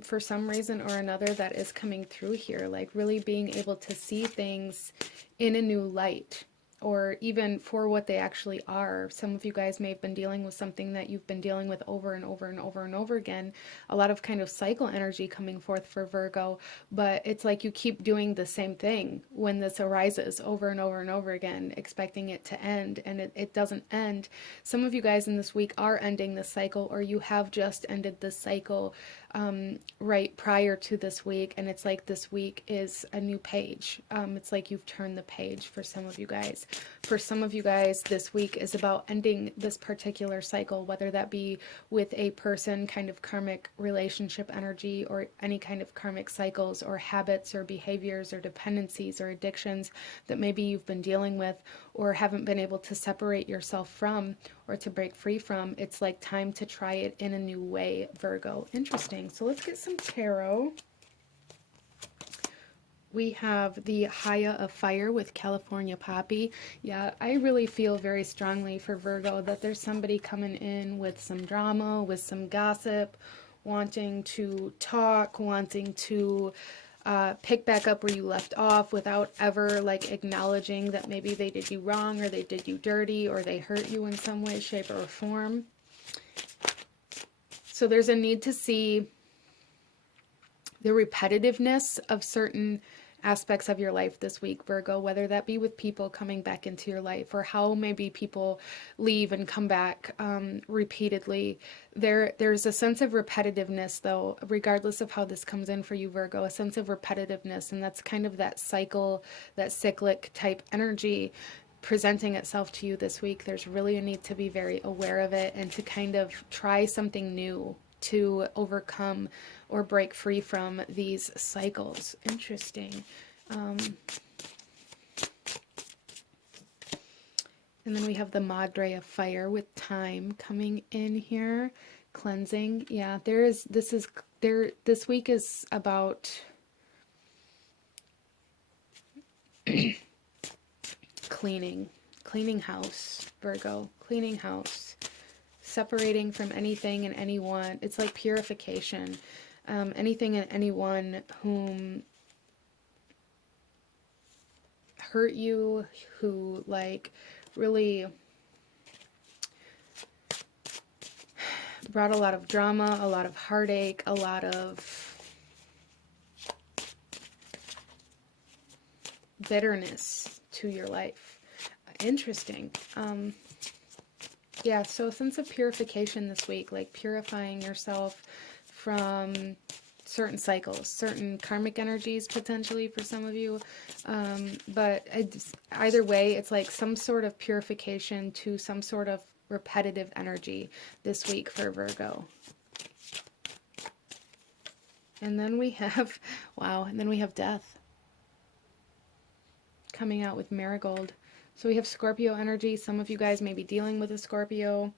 For some reason or another, that is coming through here, like really being able to see things in a new light, or even for what they actually are. Some of you guys may have been dealing with something that you've been dealing with over and over and over and over again. A lot of kind of cycle energy coming forth for Virgo, but it's like you keep doing the same thing when this arises over and over and over again, expecting it to end, and it doesn't end. Some of you guys in this week are ending this cycle, or you have just ended this cycle right prior to this week, and it's like this week is a new page. It's like you've turned the page for some of you guys. For some of you guys, this week is about ending this particular cycle, whether that be with a person, kind of karmic relationship energy, or any kind of karmic cycles or habits or behaviors or dependencies or addictions that maybe you've been dealing with or haven't been able to separate yourself from or to break free from. It's like time to try it in a new way, Virgo. Interesting. So let's get some tarot. We have the Haya of Fire with California Poppy. Yeah, I really feel very strongly for Virgo that there's somebody coming in with some drama, with some gossip, wanting to talk, wanting to pick back up where you left off without ever like acknowledging that maybe they did you wrong, or they did you dirty, or they hurt you in some way, shape, or form. So there's a need to see the repetitiveness of certain aspects of your life this week, Virgo, whether that be with people coming back into your life, or how maybe people leave and come back repeatedly. There's a sense of repetitiveness, though, regardless of how this comes in for you, Virgo, a sense of repetitiveness, and that's kind of that cycle, that cyclic type energy. presenting itself to you this week, there's really a need to be very aware of it and to kind of try something new to overcome or break free from these cycles. Interesting. And then we have the Madre of Fire with time coming in here. Cleansing. Yeah, this week is about cleaning house, Virgo, cleaning house, separating from anything and anyone. It's like purification. Anything and anyone whom hurt you, who like really brought a lot of drama, a lot of heartache, a lot of bitterness to your life. Interesting. Yeah, so a sense of purification this week, like purifying yourself from certain cycles, certain karmic energies potentially for some of you. But either way, it's like some sort of purification to some sort of repetitive energy this week for Virgo. And then we have, wow, and then we have death coming out with Marigold. So we have Scorpio energy. Some of you guys may be dealing with a Scorpio.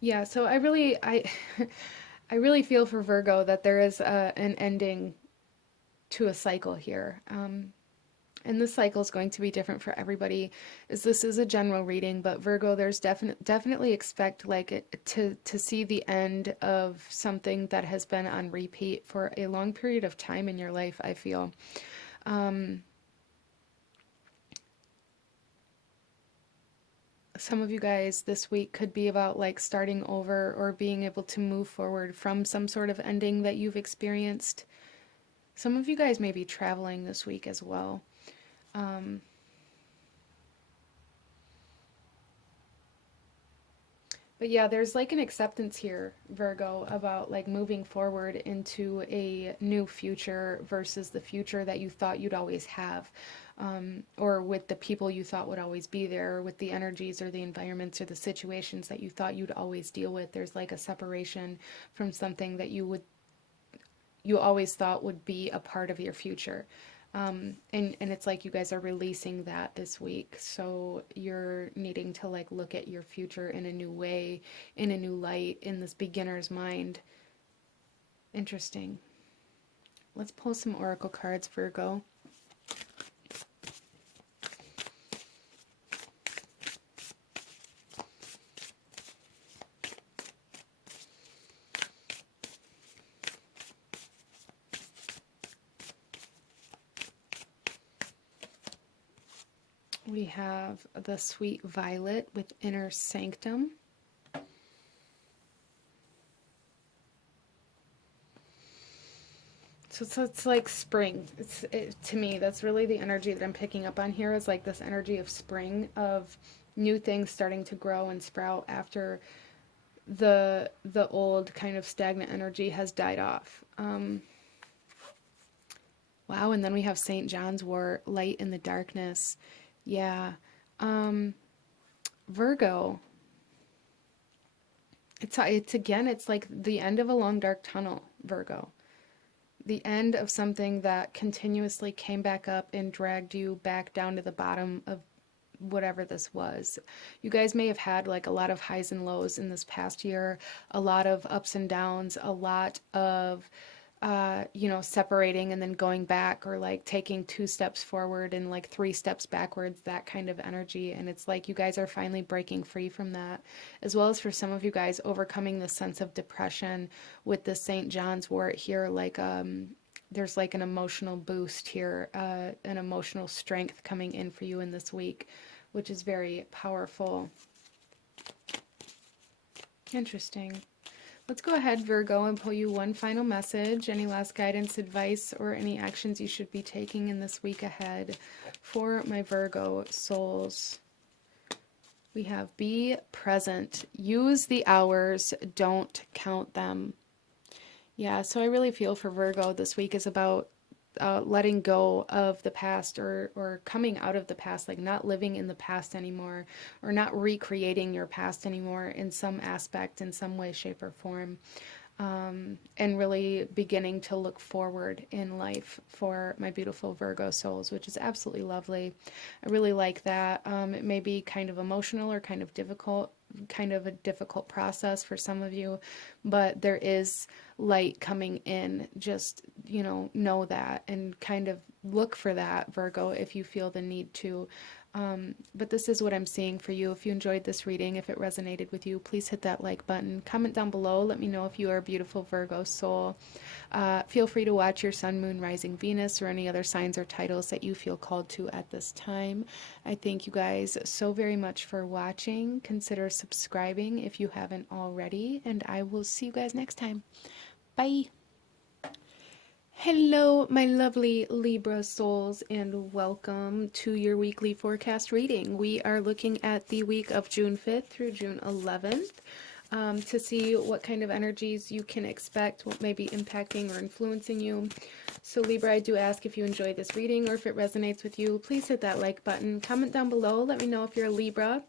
Yeah, so I I really feel for Virgo that there is an ending to a cycle here. And this cycle is going to be different for everybody, as this is a general reading, but Virgo, there's definitely expect like it to see the end of something that has been on repeat for a long period of time in your life, I feel. Some of you guys this week could be about like starting over or being able to move forward from some sort of ending that you've experienced. Some of you guys may be traveling this week as well. But yeah, there's like an acceptance here, Virgo, about like moving forward into a new future versus the future that you thought you'd always have. Or with the people you thought would always be there, or with the energies or the environments or the situations that you thought you'd always deal with. There's like a separation from something that you always thought would be a part of your future. And it's like you guys are releasing that this week. So you're needing to like look at your future in a new way, in a new light, in this beginner's mind. Interesting. Let's pull some oracle cards, Virgo. We have the Sweet Violet with Inner Sanctum. So it's like spring. To me, that's really the energy that I'm picking up on here, is like this energy of spring, of new things starting to grow and sprout after the old kind of stagnant energy has died off. Wow, and then we have St. John's Wort, Light in the Darkness. Yeah. Virgo. It's again, it's like the end of a long dark tunnel, Virgo. The end of something that continuously came back up and dragged you back down to the bottom of whatever this was. You guys may have had like a lot of highs and lows in this past year, a lot of ups and downs, a lot of separating and then going back, or like taking 2 steps forward and like 3 steps backwards, that kind of energy. And it's like you guys are finally breaking free from that, as well as for some of you guys overcoming the sense of depression with the St. John's Wort here. Like there's like an emotional boost here, an emotional strength coming in for you in this week, which is very powerful. Interesting. Let's go ahead, Virgo, and pull you one final message. Any last guidance, advice, or any actions you should be taking in this week ahead for my Virgo souls. We have be present. Use the hours, don't count them. Yeah, so I really feel for Virgo this week is about letting go of the past, or coming out of the past, like not living in the past anymore, or not recreating your past anymore in some aspect, in some way, shape, or form. And really beginning to look forward in life for my beautiful Virgo souls, which is absolutely lovely. I really like that. It may be kind of emotional or kind of a difficult process for some of you, but there is light coming in. Just, know that and kind of look for that, Virgo, if you feel the need to. But this is what I'm seeing for you. If you enjoyed this reading, if it resonated with you, please hit that like button. Comment down below. Let me know if you are a beautiful Virgo soul. Feel free to watch your Sun, Moon, Rising, Venus, or any other signs or titles that you feel called to at this time. I thank you guys so very much for watching. Consider subscribing if you haven't already, and I will see you guys next time. Bye. Hello, my lovely Libra souls, and welcome to your weekly forecast reading. We are looking at the week of June 5th through June 11th to see what kind of energies you can expect, what may be impacting or influencing you. So Libra, I do ask, if you enjoy this reading or if it resonates with you, please hit that like button. Comment down below. Let me know if you're a Libra.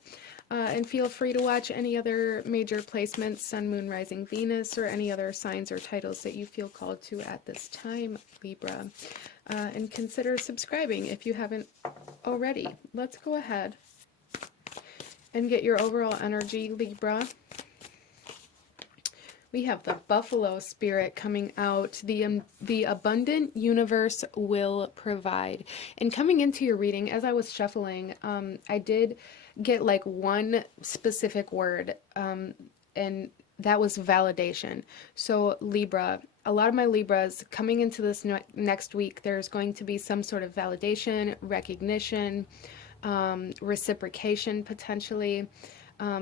And feel free to watch any other major placements, Sun, Moon, Rising, Venus, or any other signs or titles that you feel called to at this time, Libra. And consider subscribing if you haven't already. Let's go ahead and get your overall energy, Libra. We have the Buffalo Spirit coming out. The abundant universe will provide. And coming into your reading, as I was shuffling, I did get like one specific word, and that was validation. So Libra, a lot of my Libras coming into this next week, there's going to be some sort of validation, recognition, reciprocation potentially.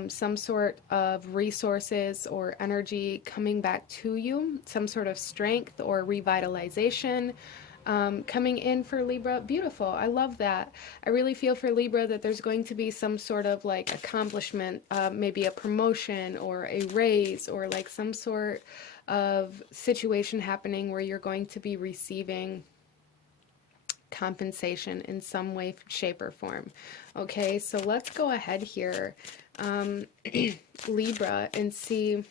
Some sort of resources or energy coming back to you, some sort of strength or revitalization coming in for Libra. Beautiful. I love that. I really feel for Libra that there's going to be some sort of like accomplishment, maybe a promotion or a raise, or like some sort of situation happening where you're going to be receiving compensation in some way, shape, or form. Okay, so let's go ahead here, Libra, and see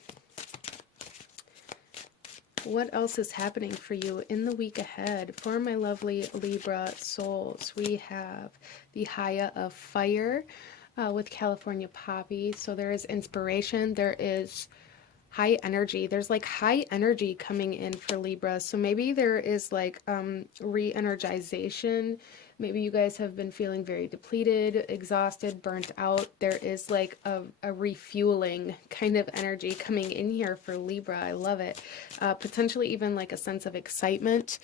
what else is happening for you in the week ahead. For my lovely Libra souls, we have the Haya of Fire with California Poppy. So there is inspiration, there is high energy. There's like high energy coming in for Libra. So maybe there is like re-energization. Maybe you guys have been feeling very depleted, exhausted, burnt out. There is like a refueling kind of energy coming in here for Libra. I love it. Potentially even like a sense of excitement.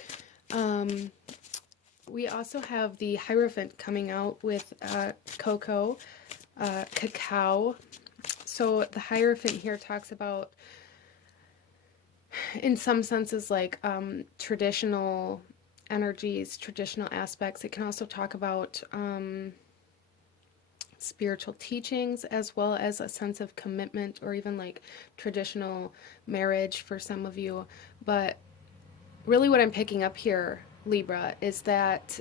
We also have the Hierophant coming out with cacao. So the Hierophant here talks about, in some senses, like traditional energies, traditional aspects. It can also talk about spiritual teachings, as well as a sense of commitment, or even like traditional marriage for some of you. But really what I'm picking up here, Libra, is that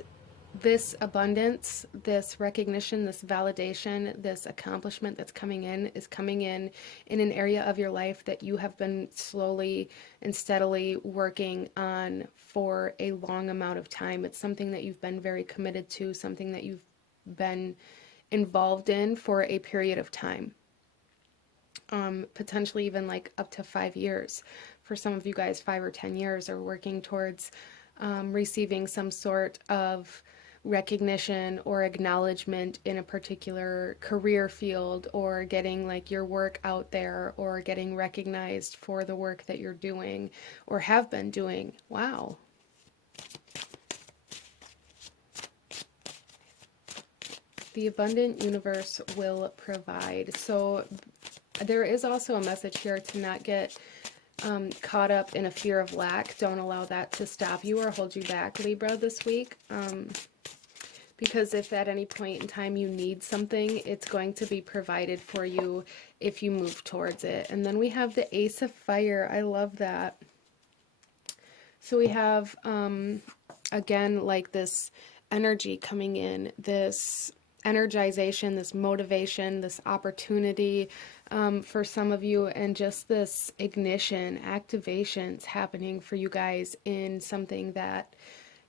this abundance, this recognition, this validation, this accomplishment that's coming in is coming in an area of your life that you have been slowly and steadily working on for a long amount of time. It's something that you've been very committed to, something that you've been involved in for a period of time. Potentially even like up to 5 years. For some of you guys, 5 or 10 years are working towards receiving some sort of recognition or acknowledgement in a particular career field, or getting like your work out there, or getting recognized for the work that you're doing or have been doing. Wow. The abundant universe will provide. So there is also a message here to not get caught up in a fear of lack. Don't allow that to stop you or hold you back, Libra, this week. Because if at any point in time you need something, it's going to be provided for you if you move towards it. And then we have the Ace of Fire. I love that. So we have, again, like this energy coming in, this energization, this motivation, this opportunity for some of you, and just this ignition, activations happening for you guys in something that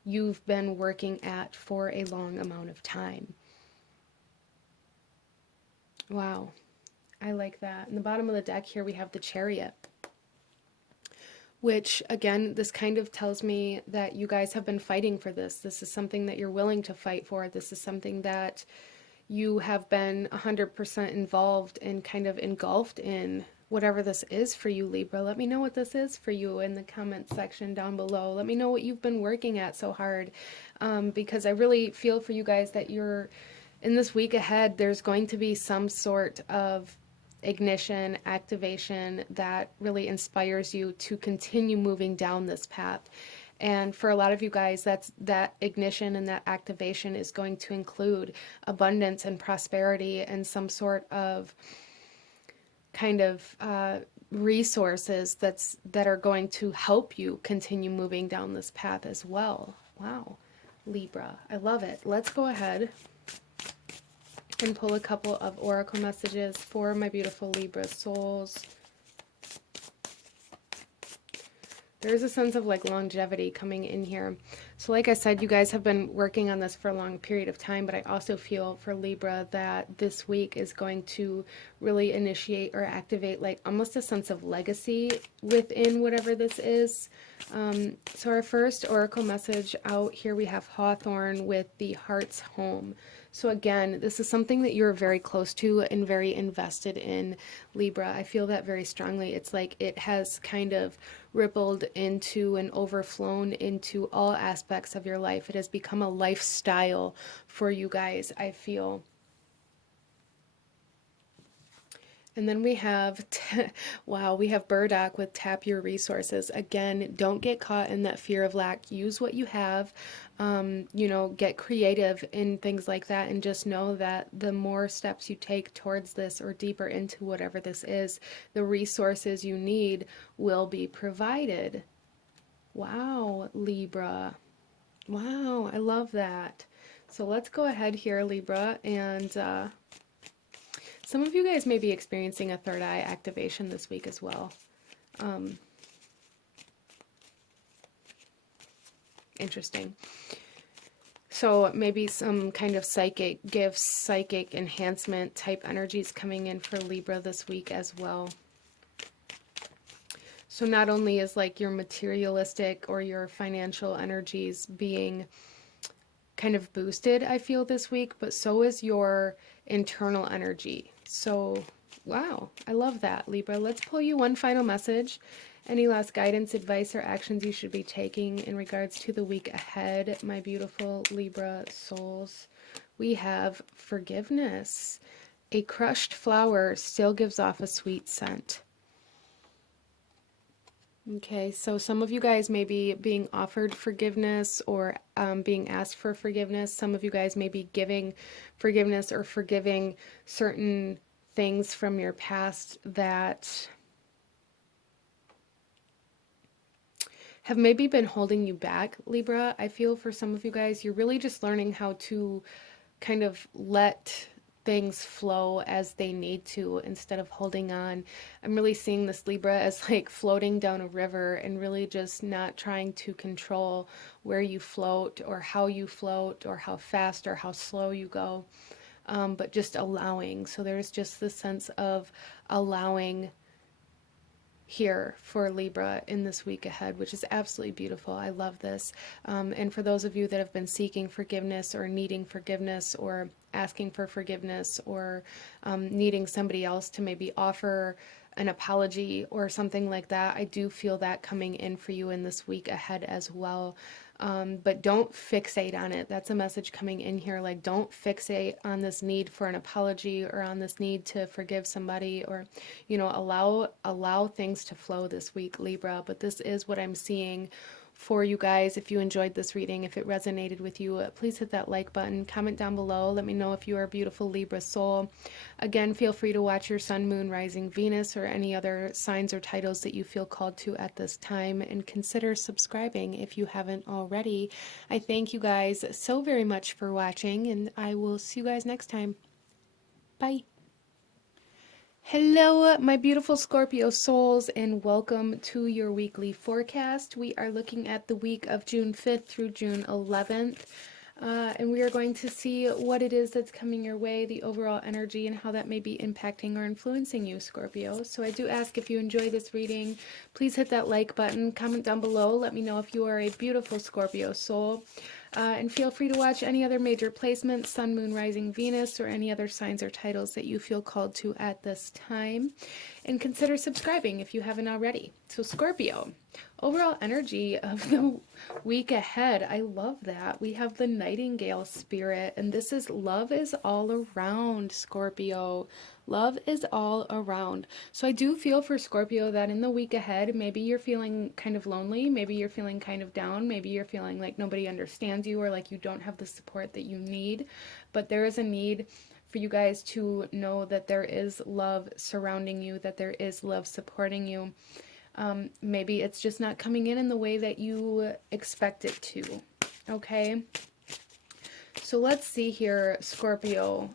you've been working at for a long amount of time. Wow, I like that. In the bottom of the deck here, we have the Chariot, which again, this kind of tells me that you guys have been fighting for this. This is something that you're willing to fight for. This is something that you have been 100% involved and kind of engulfed in. Whatever this is for you, Libra, let me know what this is for you in the comment section down below. Let me know what you've been working at so hard, because I really feel for you guys that you're in this week ahead, there's going to be some sort of ignition, activation that really inspires you to continue moving down this path. And for a lot of you guys, that ignition and that activation is going to include abundance and prosperity and some sort of kind of resources that are going to help you continue moving down this path as well. Wow, Libra, I love it. Let's go ahead and pull a couple of oracle messages for my beautiful Libra souls. There's a sense of like longevity coming in here. So like I said, you guys have been working on this for a long period of time, but I also feel for Libra that this week is going to really initiate or activate like almost a sense of legacy within whatever this is. So our first oracle message out here, we have Hawthorn with the Heart's Home. So again, this is something that you're very close to and very invested in, Libra. I feel that very strongly. It's like it has kind of rippled into and overflown into all aspects of your life. It has become a lifestyle for you guys, I feel. And then we have, wow, we have Burdock with Tap Your Resources. Again, don't get caught in that fear of lack. Use what you have, you know, get creative in things like that, and just know that the more steps you take towards this or deeper into whatever this is, the resources you need will be provided. Wow, Libra. Wow, I love that. So let's go ahead here, Libra, and some of you guys may be experiencing a third eye activation this week as well. Interesting. So maybe some kind of psychic gifts, psychic enhancement type energies coming in for Libra this week as well. So not only is like your materialistic or your financial energies being kind of boosted, I feel this week, but so is your internal energy. So, wow, I love that, Libra. Let's pull you one final message. Any last guidance, advice, or actions you should be taking in regards to the week ahead, my beautiful Libra souls? We have forgiveness. A crushed flower still gives off a sweet scent. Okay, so some of you guys may be being offered forgiveness or being asked for forgiveness. Some of you guys may be giving forgiveness or forgiving certain things from your past that have maybe been holding you back, Libra. I feel for some of you guys, you're really just learning how to kind of let things flow as they need to instead of holding on. I'm really seeing this, Libra, as like floating down a river and really just not trying to control where you float or how how fast or how slow you go, but just allowing. So there's just this sense of allowing here for Libra in this week ahead, which is absolutely beautiful. I love this. And for those of you that have been seeking forgiveness or needing forgiveness or asking for forgiveness or needing somebody else to maybe offer an apology or something like that, I do feel that coming in for you in this week ahead as well. But don't fixate on it. That's a message coming in here. Like, don't fixate on this need for an apology or on this need to forgive somebody, or, you know, allow things to flow this week, Libra. But this is what I'm seeing for you guys. If you enjoyed this reading, if it resonated with you, please hit that like button, comment down below, let me know if you are a beautiful Libra soul. Again, feel free to watch your sun, moon, rising, Venus, or any other signs or titles that you feel called to at this time, and consider subscribing if you haven't already. I thank you guys so very much for watching, and I will see you guys next time. Bye. Hello, my beautiful Scorpio souls, and welcome to your weekly forecast. We are looking at the week of June 5th through June 11th, and we are going to see what it is that's coming your way, the overall energy, and how that may be impacting or influencing you, Scorpio. So I do ask, if you enjoy this reading, please hit that like button, comment down below, let me know if you are a beautiful Scorpio soul. And feel free to watch any other major placements, Sun, Moon, Rising, Venus, or any other signs or titles that you feel called to at this time. And consider subscribing if you haven't already. So Scorpio, overall energy of the week ahead, I love that. We have the Nightingale spirit, and this is love is all around, Scorpio. Love is all around. So I do feel for Scorpio that in the week ahead, maybe you're feeling kind of lonely, maybe you're feeling kind of down, maybe you're feeling like nobody understands you or like you don't have the support that you need. But there is a need for you guys to know that there is love surrounding you, that there is love supporting you. Maybe it's just not coming in the way that you expect it to. Okay? So let's see here, Scorpio.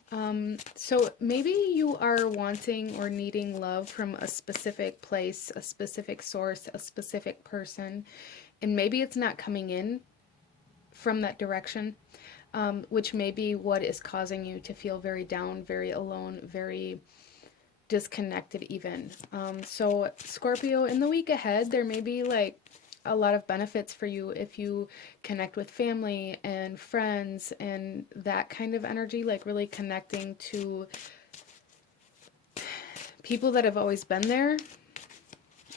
So maybe you are wanting or needing love from a specific place, a specific source, a specific person, and maybe it's not coming in from that direction, which may be what is causing you to feel very down, very alone, very disconnected even. So Scorpio, in the week ahead, there may be like a lot of benefits for you if you connect with family and friends and that kind of energy, like really connecting to people that have always been there.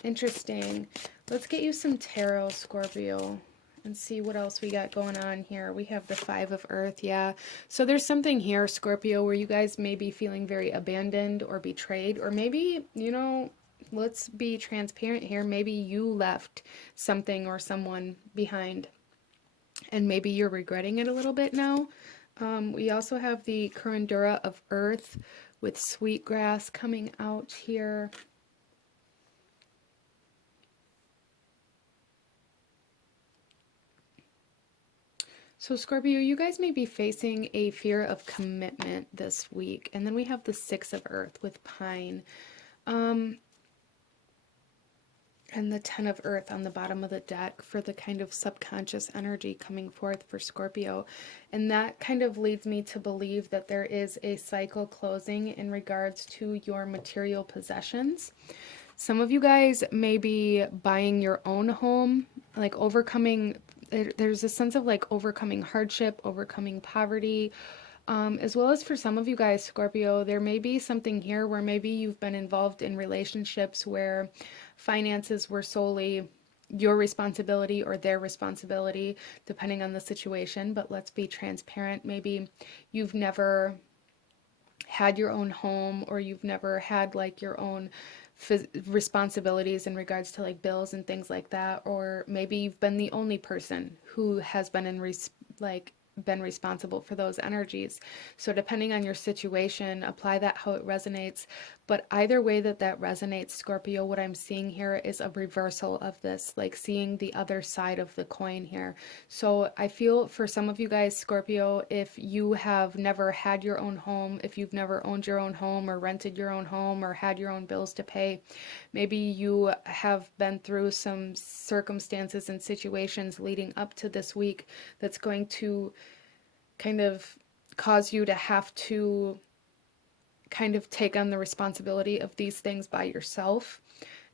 Interesting. Let's get you some tarot, Scorpio, and see what else we got going on here. We have the Five of Earth, yeah. So there's something here, Scorpio, where you guys may be feeling very abandoned or betrayed, or maybe, you know, let's be transparent here. Maybe you left something or someone behind, and maybe you're regretting it a little bit now. We also have the Curandura of Earth with Sweetgrass coming out here. So Scorpio, you guys may be facing a fear of commitment this week. And then we have the Six of Earth with Pine. And the Ten of Earth on the bottom of the deck for the kind of subconscious energy coming forth for Scorpio. And that kind of leads me to believe that there is a cycle closing in regards to your material possessions. Some of you guys may be buying your own home, like overcoming, there's a sense of like overcoming hardship, overcoming poverty. As well as for some of you guys, Scorpio, there may be something here where maybe you've been involved in relationships where finances were solely your responsibility or their responsibility, depending on the situation. But let's be transparent. Maybe you've never had your own home, or you've never had like your own responsibilities in regards to like bills and things like that. Or maybe you've been the only person who has been been responsible for those energies. So depending on your situation, apply that how it resonates. But either way that resonates, Scorpio, what I'm seeing here is a reversal of this, like seeing the other side of the coin here. So I feel for some of you guys, Scorpio, if you have never had your own home, if you've never owned your own home or rented your own home or had your own bills to pay, maybe you have been through some circumstances and situations leading up to this week that's going to kind of cause you to have to kind of take on the responsibility of these things by yourself.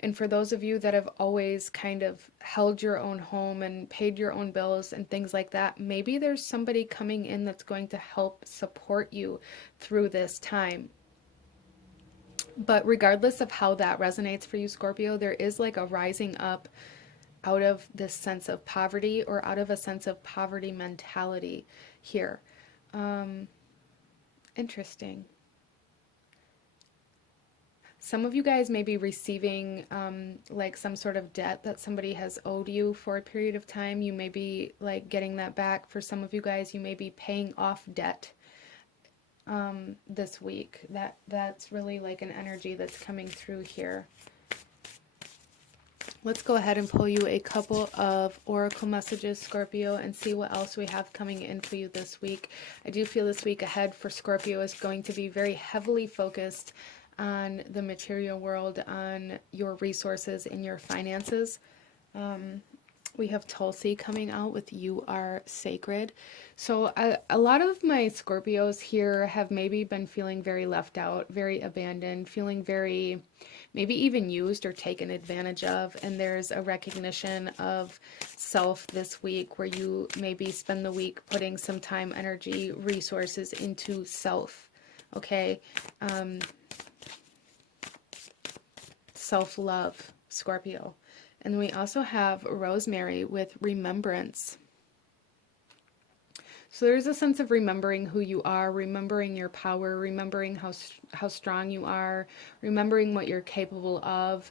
And for those of you that have always kind of held your own home and paid your own bills and things like that, maybe there's somebody coming in that's going to help support you through this time. But regardless of how that resonates for you, Scorpio, there is like a rising up out of this sense of poverty, or out of a sense of poverty mentality here. Interesting. Some of you guys may be receiving like some sort of debt that somebody has owed you for a period of time. You may be like getting that back. For some of you guys, you may be paying off debt this week. That's really like an energy that's coming through here. Let's go ahead and pull you a couple of oracle messages, Scorpio, and see what else we have coming in for you this week. I do feel this week ahead for Scorpio is going to be very heavily focused on the material world, on your resources and your finances. We have Tulsi coming out with You Are Sacred. So a lot of my Scorpios here have maybe been feeling very left out, very abandoned, feeling very maybe even used or taken advantage of. And there's a recognition of self this week where you maybe spend the week putting some time, energy, resources into self. Okay. Self-love, Scorpio. And we also have Rosemary with Remembrance. So there's a sense of remembering who you are, remembering your power, remembering how strong you are, remembering what you're capable of.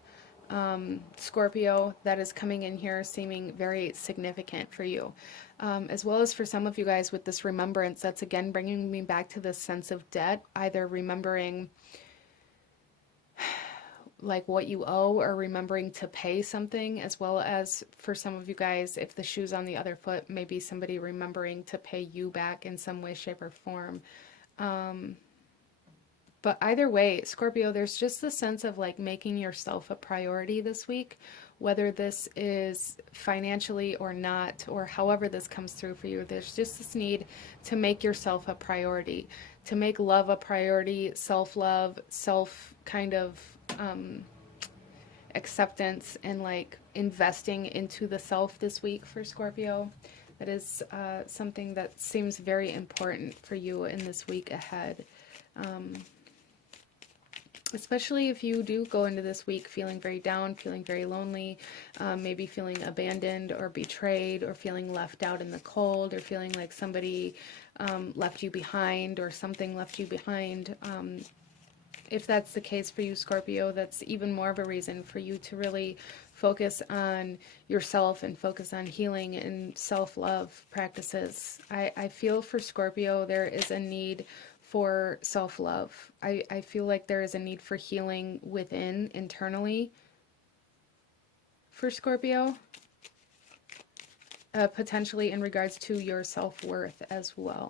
Scorpio, that is coming in here seeming very significant for you. As well as for some of you guys with this remembrance, that's again bringing me back to this sense of debt, either remembering like what you owe or remembering to pay something, as well as for some of you guys, if the shoe's on the other foot, maybe somebody remembering to pay you back in some way, shape, or form. But either way, Scorpio, there's just the sense of like making yourself a priority this week, whether this is financially or not, or however this comes through for you. There's just this need to make yourself a priority, to make love a priority, self-love, self kind of acceptance, and like investing into the self this week for Scorpio. That is something that seems very important for you in this week ahead. Especially if you do go into this week feeling very down, feeling very lonely, maybe feeling abandoned or betrayed, or feeling left out in the cold, or feeling like somebody left you behind or something left you behind. If that's the case for you, Scorpio, that's even more of a reason for you to really focus on yourself and focus on healing and self-love practices. I feel for Scorpio there is a need for self-love. I feel like there is a need for healing within, internally, for Scorpio. Potentially in regards to your self-worth as well.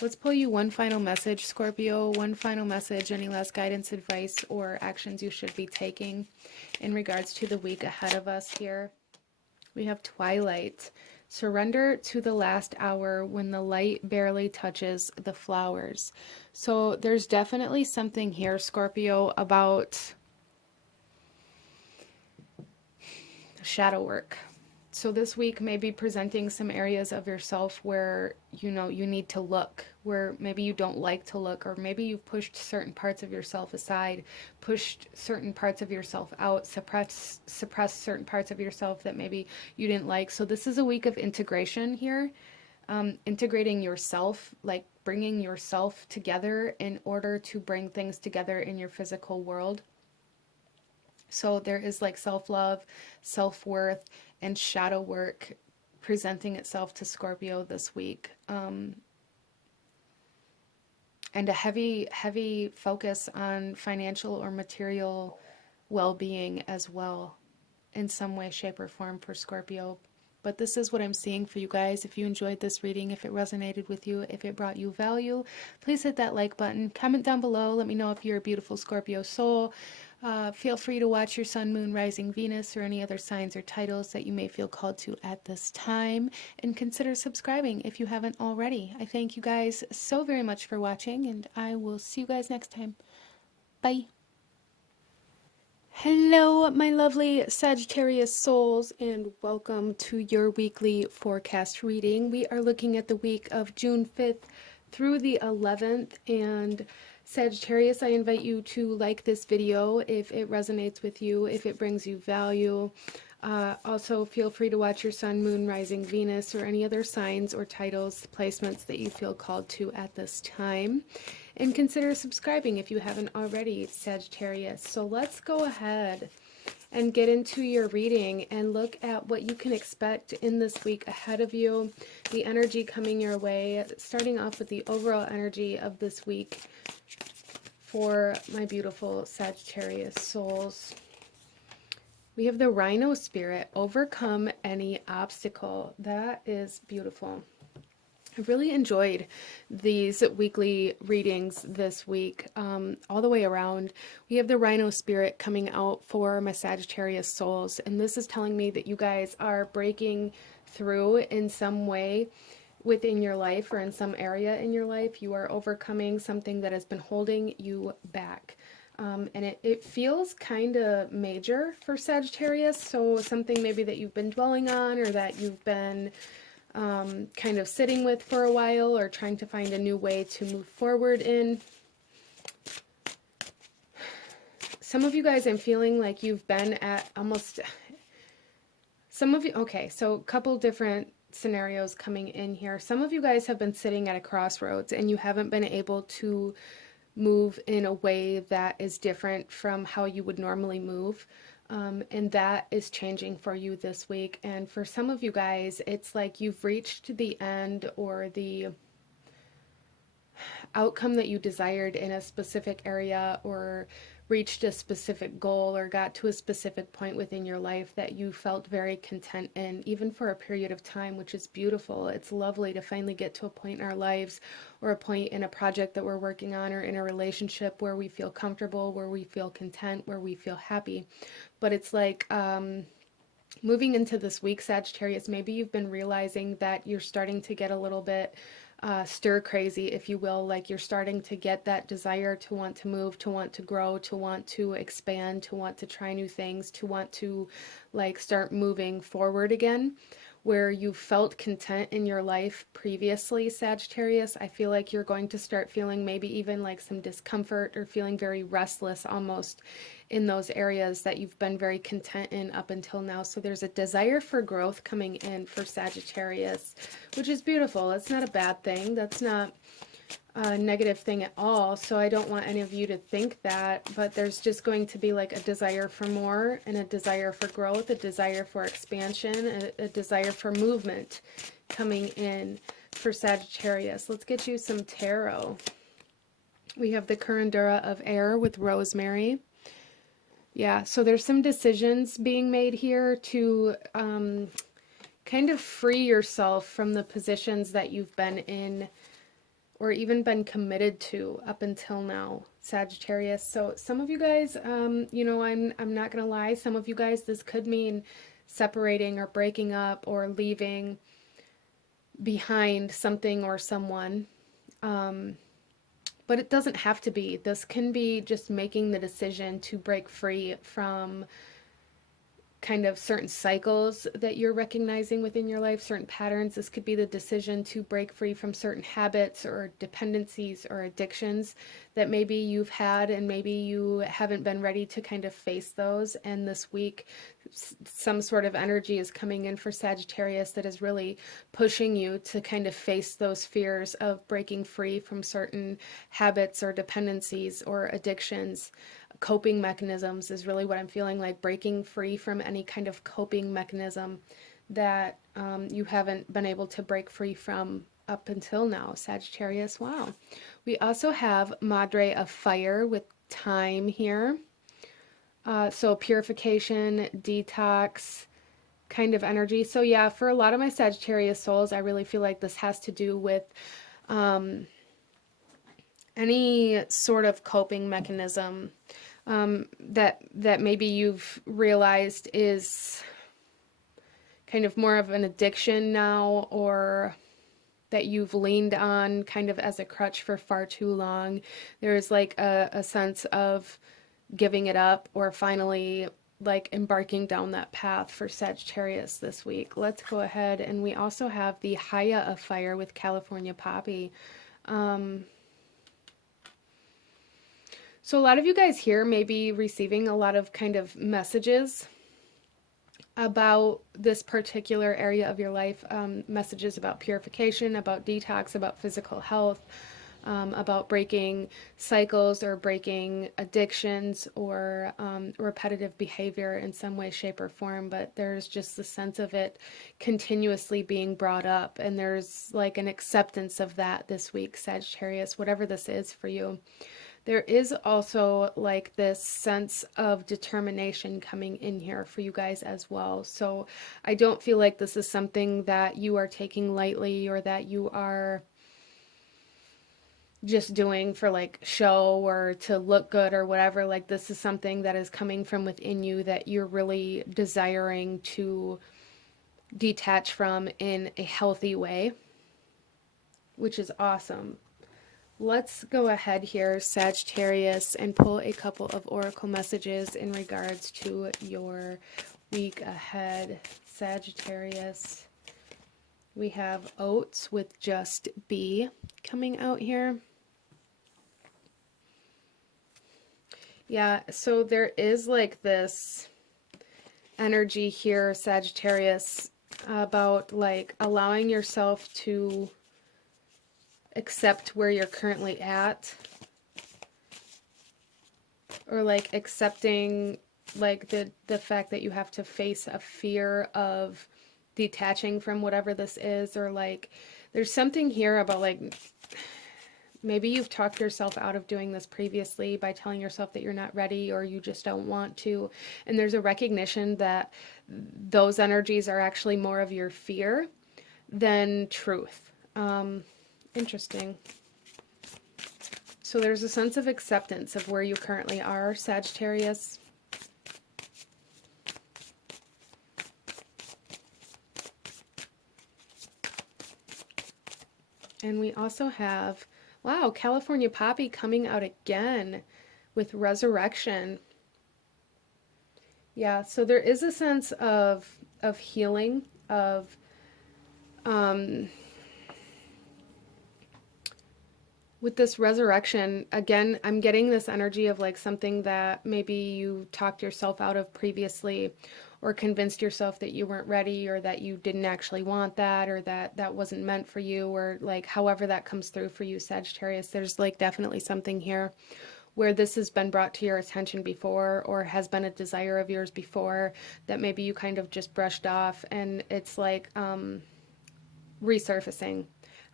Let's pull you one final message, Scorpio. One final message, any last guidance, advice, or actions you should be taking in regards to the week ahead of us here. We have Twilight. Surrender to the last hour when the light barely touches the flowers. So there's definitely something here, Scorpio, about shadow work. So this week may be presenting some areas of yourself where, you know, you need to look, where maybe you don't like to look, or maybe you've pushed certain parts of yourself aside, pushed certain parts of yourself out, suppressed certain parts of yourself that maybe you didn't like. So this is a week of integration here, integrating yourself, like bringing yourself together in order to bring things together in your physical world. So there is like self-love, self-worth, and shadow work presenting itself to Scorpio this week. And a heavy focus on financial or material well-being as well, in some way, shape, or form for Scorpio. But this is what I'm seeing for you guys. If you enjoyed this reading, if it resonated with you, if it brought you value, please hit that like button. Comment down below. Let me know if you're a beautiful Scorpio soul. Feel free to watch your sun, moon, rising, Venus, or any other signs or titles that you may feel called to at this time. And consider subscribing if you haven't already. I thank you guys so very much for watching, and I will see you guys next time. Bye. Hello, my lovely Sagittarius souls, and welcome to your weekly forecast reading. We are looking at the week of June 5th through the 11th, and Sagittarius, I invite you to like this video if it resonates with you, if it brings you value. Also, feel free to watch your sun, moon, rising, Venus, or any other signs or titles, placements that you feel called to at this time. And consider subscribing if you haven't already, Sagittarius. So let's go ahead and get into your reading and look at what you can expect in this week ahead of you, the energy coming your way, starting off with the overall energy of this week for my beautiful Sagittarius souls. We have the Rhino Spirit, overcome any obstacle. That is beautiful. I really enjoyed these weekly readings this week, all the way around. We have the Rhino Spirit coming out for my Sagittarius souls, and this is telling me that you guys are breaking through in some way within your life or in some area in your life. You are overcoming something that has been holding you back. And it feels kind of major for Sagittarius, so something maybe that you've been dwelling on or that you've been kind of sitting with for a while or trying to find a new way to move forward in. Some of you guys, I'm feeling like you've been at almost, some of you, okay, so a couple different scenarios coming in here. Some of you guys have been sitting at a crossroads and you haven't been able to move in a way that is different from how you would normally move. And that is changing for you this week. And for some of you guys, it's like you've reached the end or the outcome that you desired in a specific area, or reached a specific goal, or got to a specific point within your life that you felt very content in, even for a period of time, which is beautiful. It's lovely to finally get to a point in our lives, or a point in a project that we're working on, or in a relationship where we feel comfortable, where we feel content, where we feel happy. But it's like, moving into this week, Sagittarius, maybe you've been realizing that you're starting to get a little bit stir crazy, if you will, like you're starting to get that desire to want to move, to want to grow, to want to expand, to want to try new things, to want to like start moving forward again. Where you felt content in your life previously, Sagittarius, I feel like you're going to start feeling maybe even like some discomfort or feeling very restless almost in those areas that you've been very content in up until now. So there's a desire for growth coming in for Sagittarius, which is beautiful. It's not a bad thing. That's not a negative thing at all. So I don't want any of you to think that, but there's just going to be like a desire for more, and a desire for growth, a desire for expansion, a desire for movement coming in for Sagittarius. Let's get you some tarot. We have the Curandura of Air with Rosemary. Yeah, so there's some decisions being made here to kind of free yourself from the positions that you've been in or even been committed to up until now, Sagittarius. So some of you guys, you know, I'm not going to lie, some of you guys, this could mean separating or breaking up or leaving behind something or someone. But it doesn't have to be. This can be just making the decision to break free from kind of certain cycles that you're recognizing within your life, certain patterns. This could be the decision to break free from certain habits or dependencies or addictions that maybe you've had, and maybe you haven't been ready to kind of face those. And this week, some sort of energy is coming in for Sagittarius that is really pushing you to kind of face those fears of breaking free from certain habits or dependencies or addictions. Coping mechanisms is really what I'm feeling like, breaking free from any kind of coping mechanism that you haven't been able to break free from up until now, Sagittarius. Wow. We also have Madre of Fire with Time here. So purification, detox kind of energy. So yeah, for a lot of my Sagittarius souls, I really feel like this has to do with any sort of coping mechanism that maybe you've realized is kind of more of an addiction now, or that you've leaned on kind of as a crutch for far too long. There's like a sense of giving it up, or finally like embarking down that path for Sagittarius this week. Let's go ahead, and we also have the Haya of Fire with California Poppy. So a lot of you guys here may be receiving a lot of kind of messages about this particular area of your life, messages about purification, about detox, about physical health, about breaking cycles or breaking addictions or repetitive behavior in some way, shape, or form. But there's just the sense of it continuously being brought up, and there's like an acceptance of that this week, Sagittarius, whatever this is for you. There is also like this sense of determination coming in here for you guys as well. So I don't feel like this is something that you are taking lightly or that you are just doing for like show or to look good or whatever. Like, this is something that is coming from within you that you're really desiring to detach from in a healthy way, which is awesome. Let's go ahead here, Sagittarius, and pull a couple of oracle messages in regards to your week ahead. Sagittarius, we have Oats with Just Be coming out here. Yeah, so there is like this energy here, Sagittarius, about like allowing yourself to accept where you're currently at, or like accepting like the fact that you have to face a fear of detaching from whatever this is, or like there's something here about like maybe you've talked yourself out of doing this previously by telling yourself that you're not ready or you just don't want to, and there's a recognition that those energies are actually more of your fear than truth. Interesting. So there's a sense of acceptance of where you currently are, Sagittarius. And we also have, wow, California Poppy coming out again with Resurrection. Yeah, so there is a sense of healing, of with this resurrection, again, I'm getting this energy of like something that maybe you talked yourself out of previously, or convinced yourself that you weren't ready, or that you didn't actually want that, or that that wasn't meant for you, or like however that comes through for you, Sagittarius. There's like definitely something here where this has been brought to your attention before, or has been a desire of yours before, that maybe you kind of just brushed off, and it's like resurfacing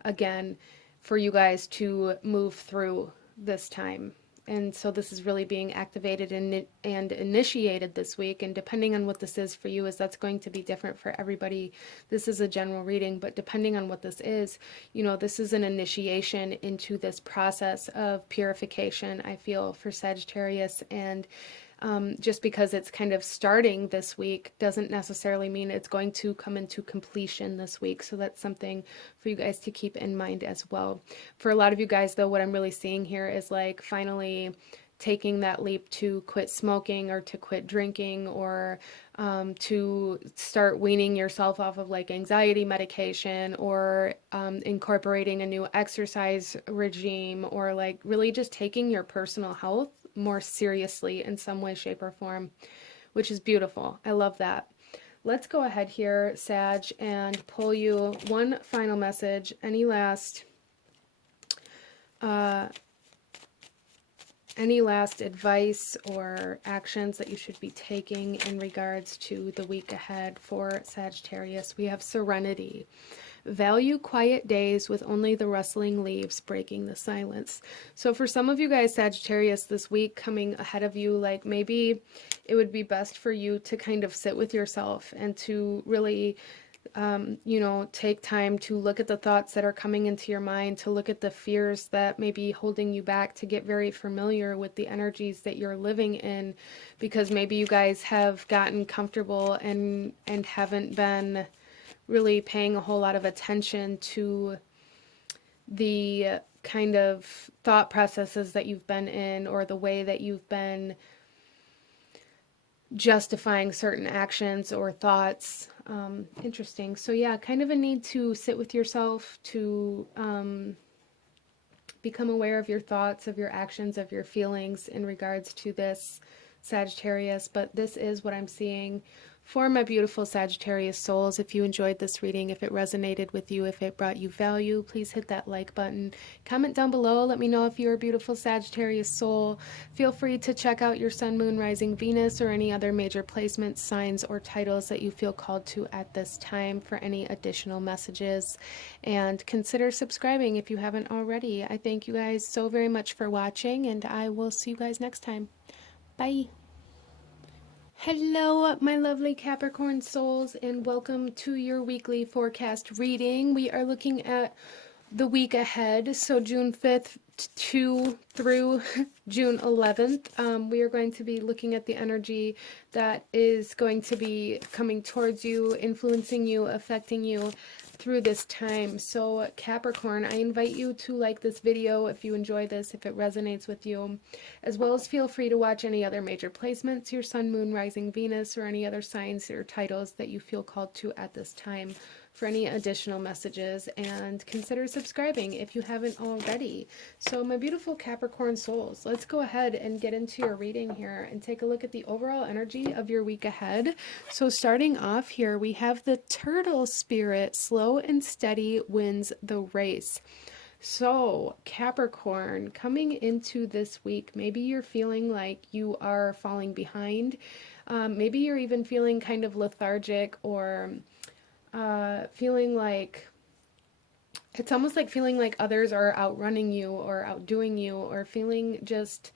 again for you guys to move through this time. And so this is really being activated and initiated this week. And depending on what this is for you, is that's going to be different for everybody. This is a general reading, but depending on what this is, you know, this is an initiation into this process of purification, I feel, for Sagittarius. And just because it's kind of starting this week doesn't necessarily mean it's going to come into completion this week. So that's something for you guys to keep in mind as well. For a lot of you guys, though, what I'm really seeing here is like finally taking that leap to quit smoking, or to quit drinking, or to start weaning yourself off of like anxiety medication, or incorporating a new exercise regime, or like really just taking your personal health more seriously in some way, shape, or form, which is beautiful. I love that. Let's go ahead here, Sag, and pull you one final message. Any last advice or actions that you should be taking in regards to the week ahead for Sagittarius? We have Serenity. Value quiet days with only the rustling leaves breaking the silence. So for some of you guys, Sagittarius, this week coming ahead of you, like maybe it would be best for you to kind of sit with yourself and to really you know, take time to look at the thoughts that are coming into your mind, to look at the fears that may be holding you back, to get very familiar with the energies that you're living in, because maybe you guys have gotten comfortable and haven't been really paying a whole lot of attention to the kind of thought processes that you've been in, or the way that you've been justifying certain actions or thoughts. Interesting. So yeah, kind of a need to sit with yourself, to become aware of your thoughts, of your actions, of your feelings in regards to this, Sagittarius. But this is what I'm seeing For my beautiful Sagittarius souls, if you enjoyed this reading, if it resonated with you, if it brought you value, please hit that like button. Comment down below. Let me know if you're a beautiful Sagittarius soul. Feel free to check out your Sun, Moon, Rising, Venus, or any other major placements, signs, or titles that you feel called to at this time for any additional messages. And consider subscribing if you haven't already. I thank you guys so very much for watching, and I will see you guys next time. Bye. Hello, my lovely Capricorn souls, and welcome to your weekly forecast reading. We are looking at the week ahead, so June 5th through June 11th. We are going to be looking at the energy that is going to be coming towards you, influencing you, affecting you through this time. So Capricorn, I invite you to like this video if you enjoy this, if it resonates with you, as well as feel free to watch any other major placements, your Sun, Moon, Rising, Venus, or any other signs or titles that you feel called to at this time for any additional messages, and consider subscribing if you haven't already. So my beautiful Capricorn souls, let's go ahead and get into your reading here and take a look at the overall energy of your week ahead. So starting off here, we have the Turtle Spirit, slow and steady wins the race. So Capricorn, coming into this week, maybe you're feeling like you are falling behind. Maybe you're even feeling kind of lethargic, or feeling like, it's almost like feeling like others are outrunning you or outdoing you, or feeling just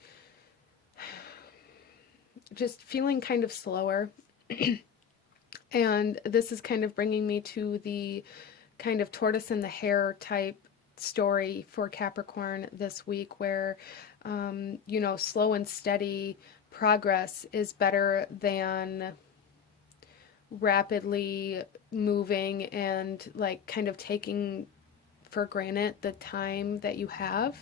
feeling kind of slower. And this is kind of bringing me to the kind of tortoise and the hare type story for Capricorn this week, where you know, slow and steady progress is better than rapidly moving and like kind of taking for granted the time that you have.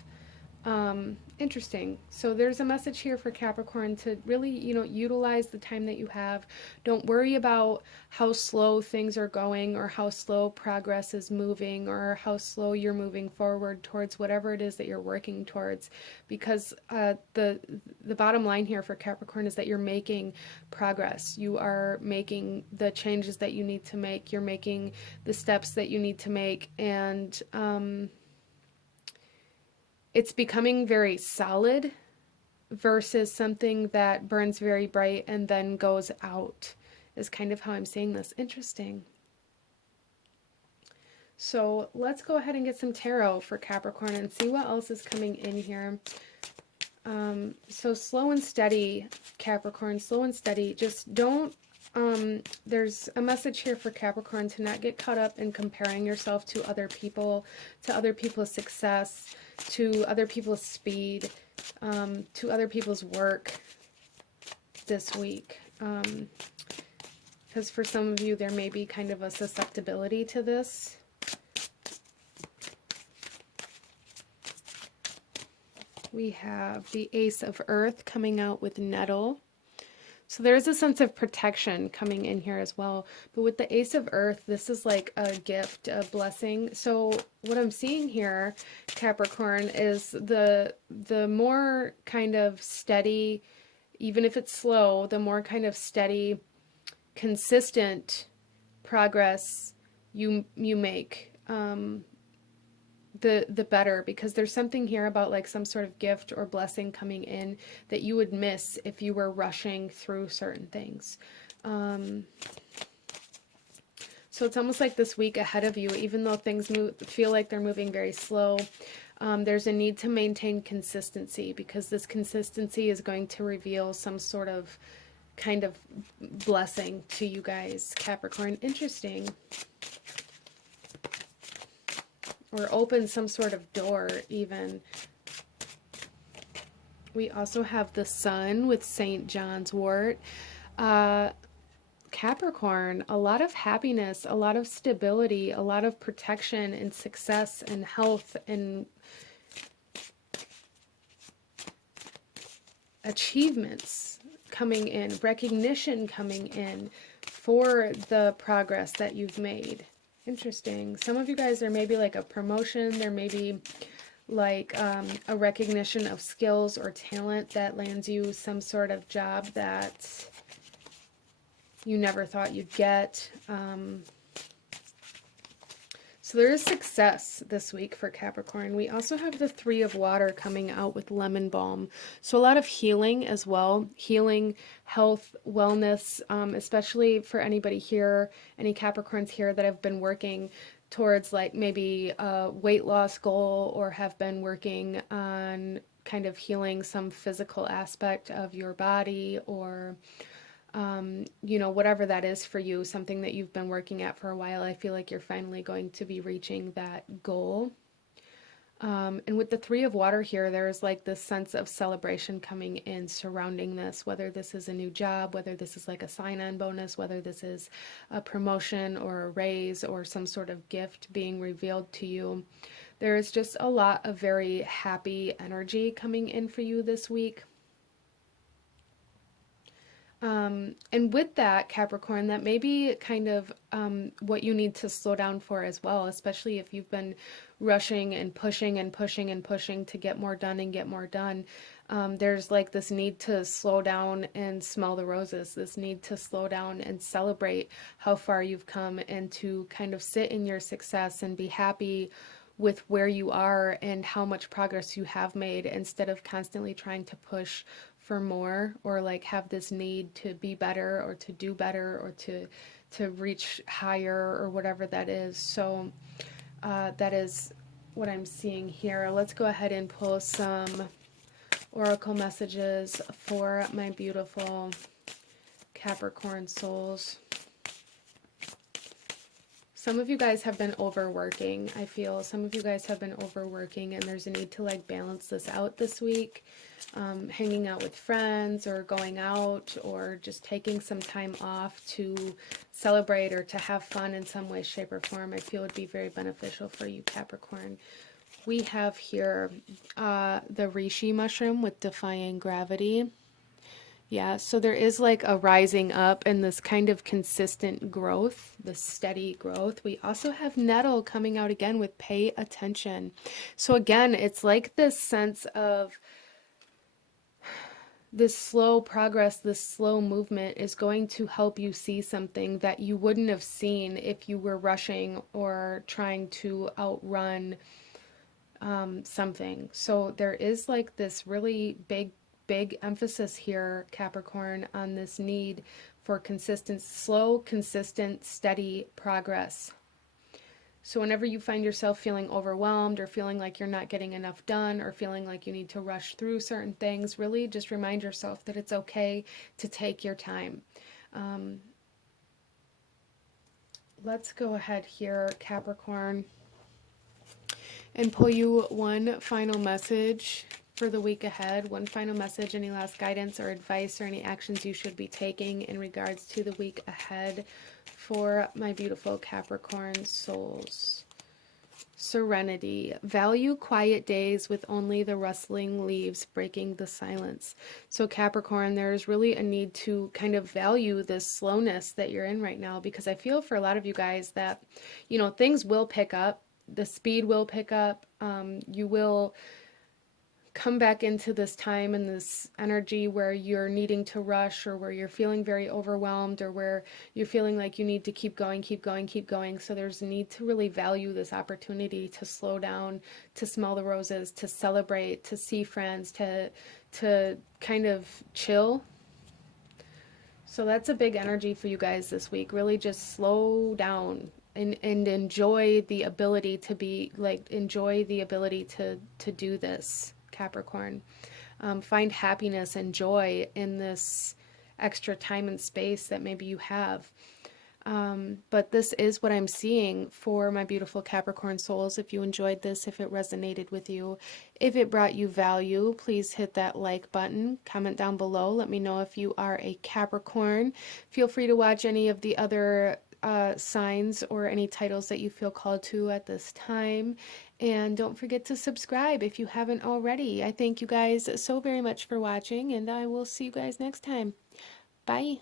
Interesting. So there's a message here for Capricorn to really, you know, utilize the time that you have. Don't worry about how slow things are going, or how slow progress is moving, or how slow you're moving forward towards whatever it is that you're working towards, because the bottom line here for Capricorn is that you're making progress. You are making the changes that you need to make. You're making the steps that you need to make, and it's becoming very solid versus something that burns very bright and then goes out, is kind of how I'm seeing this. Interesting. So let's go ahead and get some tarot for Capricorn and see what else is coming in here. So slow and steady, Capricorn, slow and steady. Just don't, there's a message here for Capricorn to not get caught up in comparing yourself to other people, to other people's success, to other people's speed, to other people's work this week. Because for some of you, there may be kind of a susceptibility to this. We have the Ace of Earth coming out with Nettle. So there's a sense of protection coming in here as well. But with the Ace of Earth, this is like a gift, a blessing. So what I'm seeing here, Capricorn, is the more kind of steady, even if it's slow, the more kind of steady, consistent progress you make, the better, because there's something here about like some sort of gift or blessing coming in that you would miss if you were rushing through certain things. So it's almost like this week ahead of you, even though things feel like they're moving very slow, there's a need to maintain consistency, because this consistency is going to reveal some sort of kind of blessing to you guys, Capricorn. Interesting. Or open some sort of door, even. We also have the Sun with St. John's wort. Capricorn, a lot of happiness, a lot of stability, a lot of protection and success and health and achievements coming in, recognition coming in for the progress that you've made. Interesting. Some of you guys, there may be like a promotion, there may be like a recognition of skills or talent that lands you some sort of job that you never thought you'd get. So there is success this week for Capricorn. We also have the Three of Water coming out with lemon balm. So a lot of healing as well. Healing, health, wellness, especially for anybody here, any Capricorns here that have been working towards like maybe a weight loss goal or have been working on kind of healing some physical aspect of your body, or you know, whatever that is for you, something that you've been working at for a while. I feel like you're finally going to be reaching that goal. And with the Three of Water here, there's like this sense of celebration coming in surrounding this, whether this is a new job, whether this is like a sign-on bonus, whether this is a promotion or a raise or some sort of gift being revealed to you. There is just a lot of very happy energy coming in for you this week. And with that, Capricorn, that may be kind of what you need to slow down for as well, especially if you've been rushing and pushing and pushing and pushing to get more done and get more done. There's like this need to slow down and smell the roses, this need to slow down and celebrate how far you've come, and to kind of sit in your success and be happy with where you are and how much progress you have made, instead of constantly trying to push for more, or like have this need to be better or to do better or to reach higher or whatever that is. So that is what I'm seeing here. Let's go ahead and pull some oracle messages for my beautiful Capricorn souls. Some of you guys have been overworking. I feel some of you guys have been overworking, and there's a need to like balance this out this week. Hanging out with friends, or going out, or just taking some time off to celebrate or to have fun in some way, shape, or form, I feel would be very beneficial for you, Capricorn. We have here the reishi mushroom with defying gravity. Yeah, so there is like a rising up and this kind of consistent growth, this steady growth. We also have nettle coming out again with pay attention. So again, it's like this sense of this slow progress, this slow movement is going to help you see something that you wouldn't have seen if you were rushing or trying to outrun something. So there is like this really big emphasis here, Capricorn, on this need for consistent, slow, consistent, steady progress. So whenever you find yourself feeling overwhelmed, or feeling like you're not getting enough done, or feeling like you need to rush through certain things, really just remind yourself that it's okay to take your time. Let's go ahead here, Capricorn, and pull you one final message for the week ahead. One final message, any last guidance or advice or any actions you should be taking in regards to the week ahead for my beautiful Capricorn souls. Serenity. Value quiet days with only the rustling leaves breaking the silence. So Capricorn, there's really a need to kind of value this slowness that you're in right now, because I feel for a lot of you guys that, you know, things will pick up. The speed will pick up. You will come back into this time and this energy where you're needing to rush, or where you're feeling very overwhelmed, or where you're feeling like you need to keep going, keep going, keep going. So there's a need to really value this opportunity to slow down, to smell the roses, to celebrate, to see friends, to kind of chill. So that's a big energy for you guys this week. Really just slow down and enjoy the ability to be like, enjoy the ability to do this, Capricorn. Find happiness and joy in this extra time and space that maybe you have. But this is what I'm seeing for my beautiful Capricorn souls. If you enjoyed this, if it resonated with you, if it brought you value, please hit that like button, comment down below. Let me know if you are a Capricorn. Feel free to watch any of the other signs or any titles that you feel called to at this time. And don't forget to subscribe if you haven't already. I thank you guys so very much for watching, and I will see you guys next time. Bye.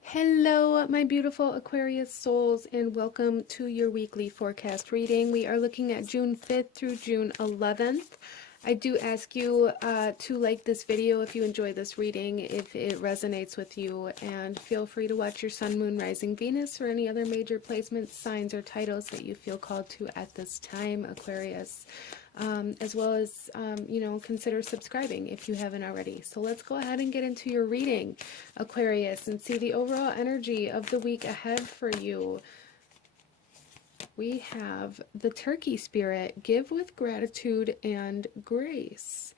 Hello, my beautiful Aquarius souls, and welcome to your weekly forecast reading. We are looking at June 5th through June 11th. I do ask you to like this video if you enjoy this reading, if it resonates with you, and feel free to watch your Sun, Moon, Rising, Venus, or any other major placements, signs, or titles that you feel called to at this time, Aquarius. As well as, you know, consider subscribing if you haven't already. So let's go ahead and get into your reading, Aquarius, and see the overall energy of the week ahead for you. We have the Turkey Spirit, give with gratitude and grace.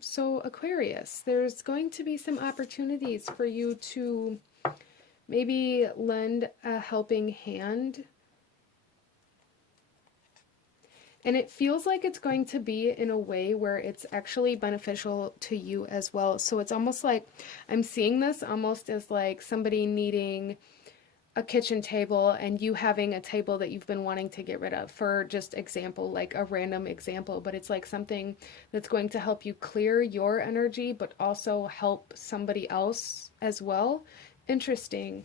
So Aquarius, there's going to be some opportunities for you to maybe lend a helping hand. And it feels like it's going to be in a way where it's actually beneficial to you as well. So it's almost like I'm seeing this almost as like somebody needing a kitchen table and you having a table that you've been wanting to get rid of, for just example, like a random example, but it's like something that's going to help you clear your energy, but also help somebody else as well. Interesting.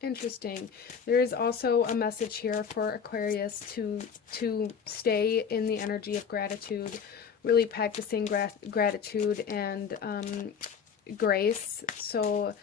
Interesting. There is also a message here for Aquarius to stay in the energy of gratitude, really practicing gratitude and grace. So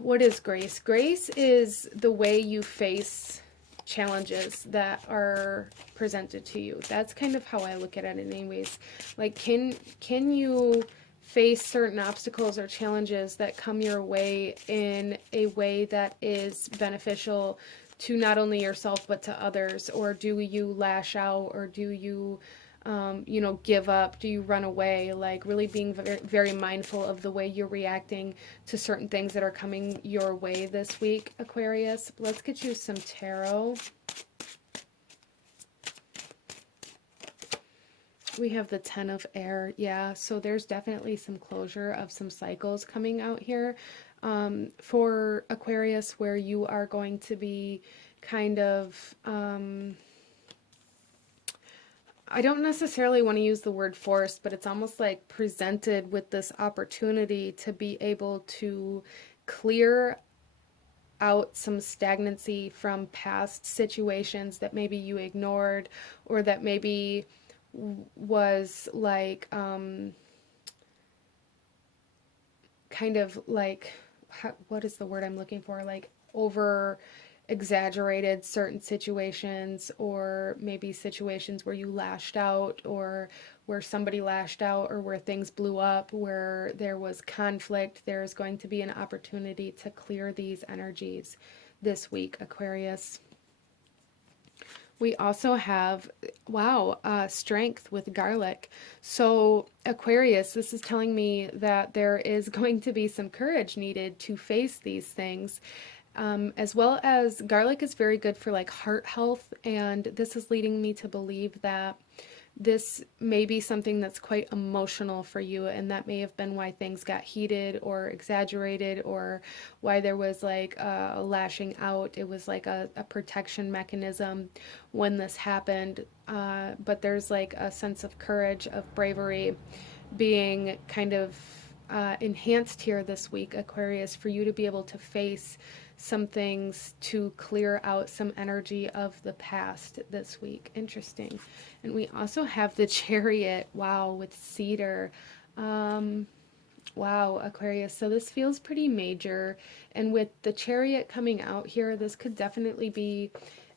what is grace? Grace is the way you face challenges that are presented to you. That's kind of how I look at it anyways. Like, can you face certain obstacles or challenges that come your way in a way that is beneficial to not only yourself but to others? Or do you lash out, or do you you know, give up? Do you run away? Like, really being very, very mindful of the way you're reacting to certain things that are coming your way this week, Aquarius. Let's get you some tarot. We have the Ten of Air. Yeah, so there's definitely some closure of some cycles coming out here for Aquarius, where you are going to be kind of I don't necessarily want to use the word forced, but it's almost like presented with this opportunity to be able to clear out some stagnancy from past situations that maybe you ignored, or that maybe was like kind of like, what is the word I'm looking for? Like over exaggerated certain situations, or maybe situations where you lashed out, or where somebody lashed out, or where things blew up, where there was conflict. There's going to be an opportunity to clear these energies this week, Aquarius. We also have, wow, strength with garlic. So Aquarius, this is telling me that there is going to be some courage needed to face these things. As well as garlic is very good for like heart health, and this is leading me to believe that this may be something that's quite emotional for you, and that may have been why things got heated or exaggerated, or why there was like a lashing out. It was like a protection mechanism when this happened, but there's like a sense of courage, of bravery being kind of enhanced here this week, Aquarius, for you to be able to face some things, to clear out some energy of the past this week. Interesting. And we also have the Chariot, wow, with cedar. Wow, Aquarius, so this feels pretty major. And with the Chariot coming out here, this could definitely be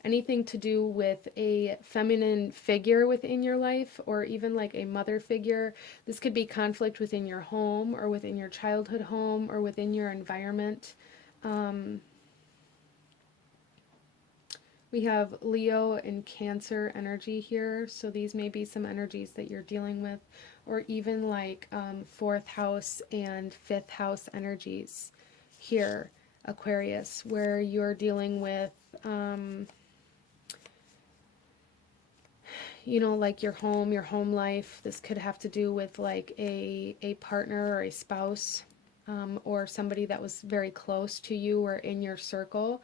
anything to do with a feminine figure within your life, or even like a mother figure. This could be conflict within your home, or within your childhood home, or within your environment. We have Leo and Cancer energy here, so these may be some energies that you're dealing with, or even like 4th house and 5th house energies here, Aquarius, where you're dealing with you know, like your home life. This could have to do with like a partner or a spouse, or somebody that was very close to you or in your circle,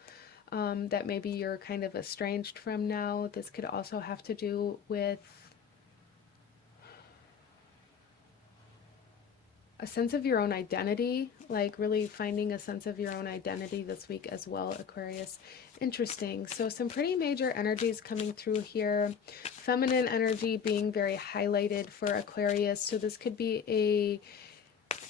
that maybe you're kind of estranged from now. This could also have to do with a sense of your own identity, like really finding a sense of your own identity this week as well, Aquarius. Interesting. So some pretty major energies coming through here. Feminine energy being very highlighted for Aquarius. So this could be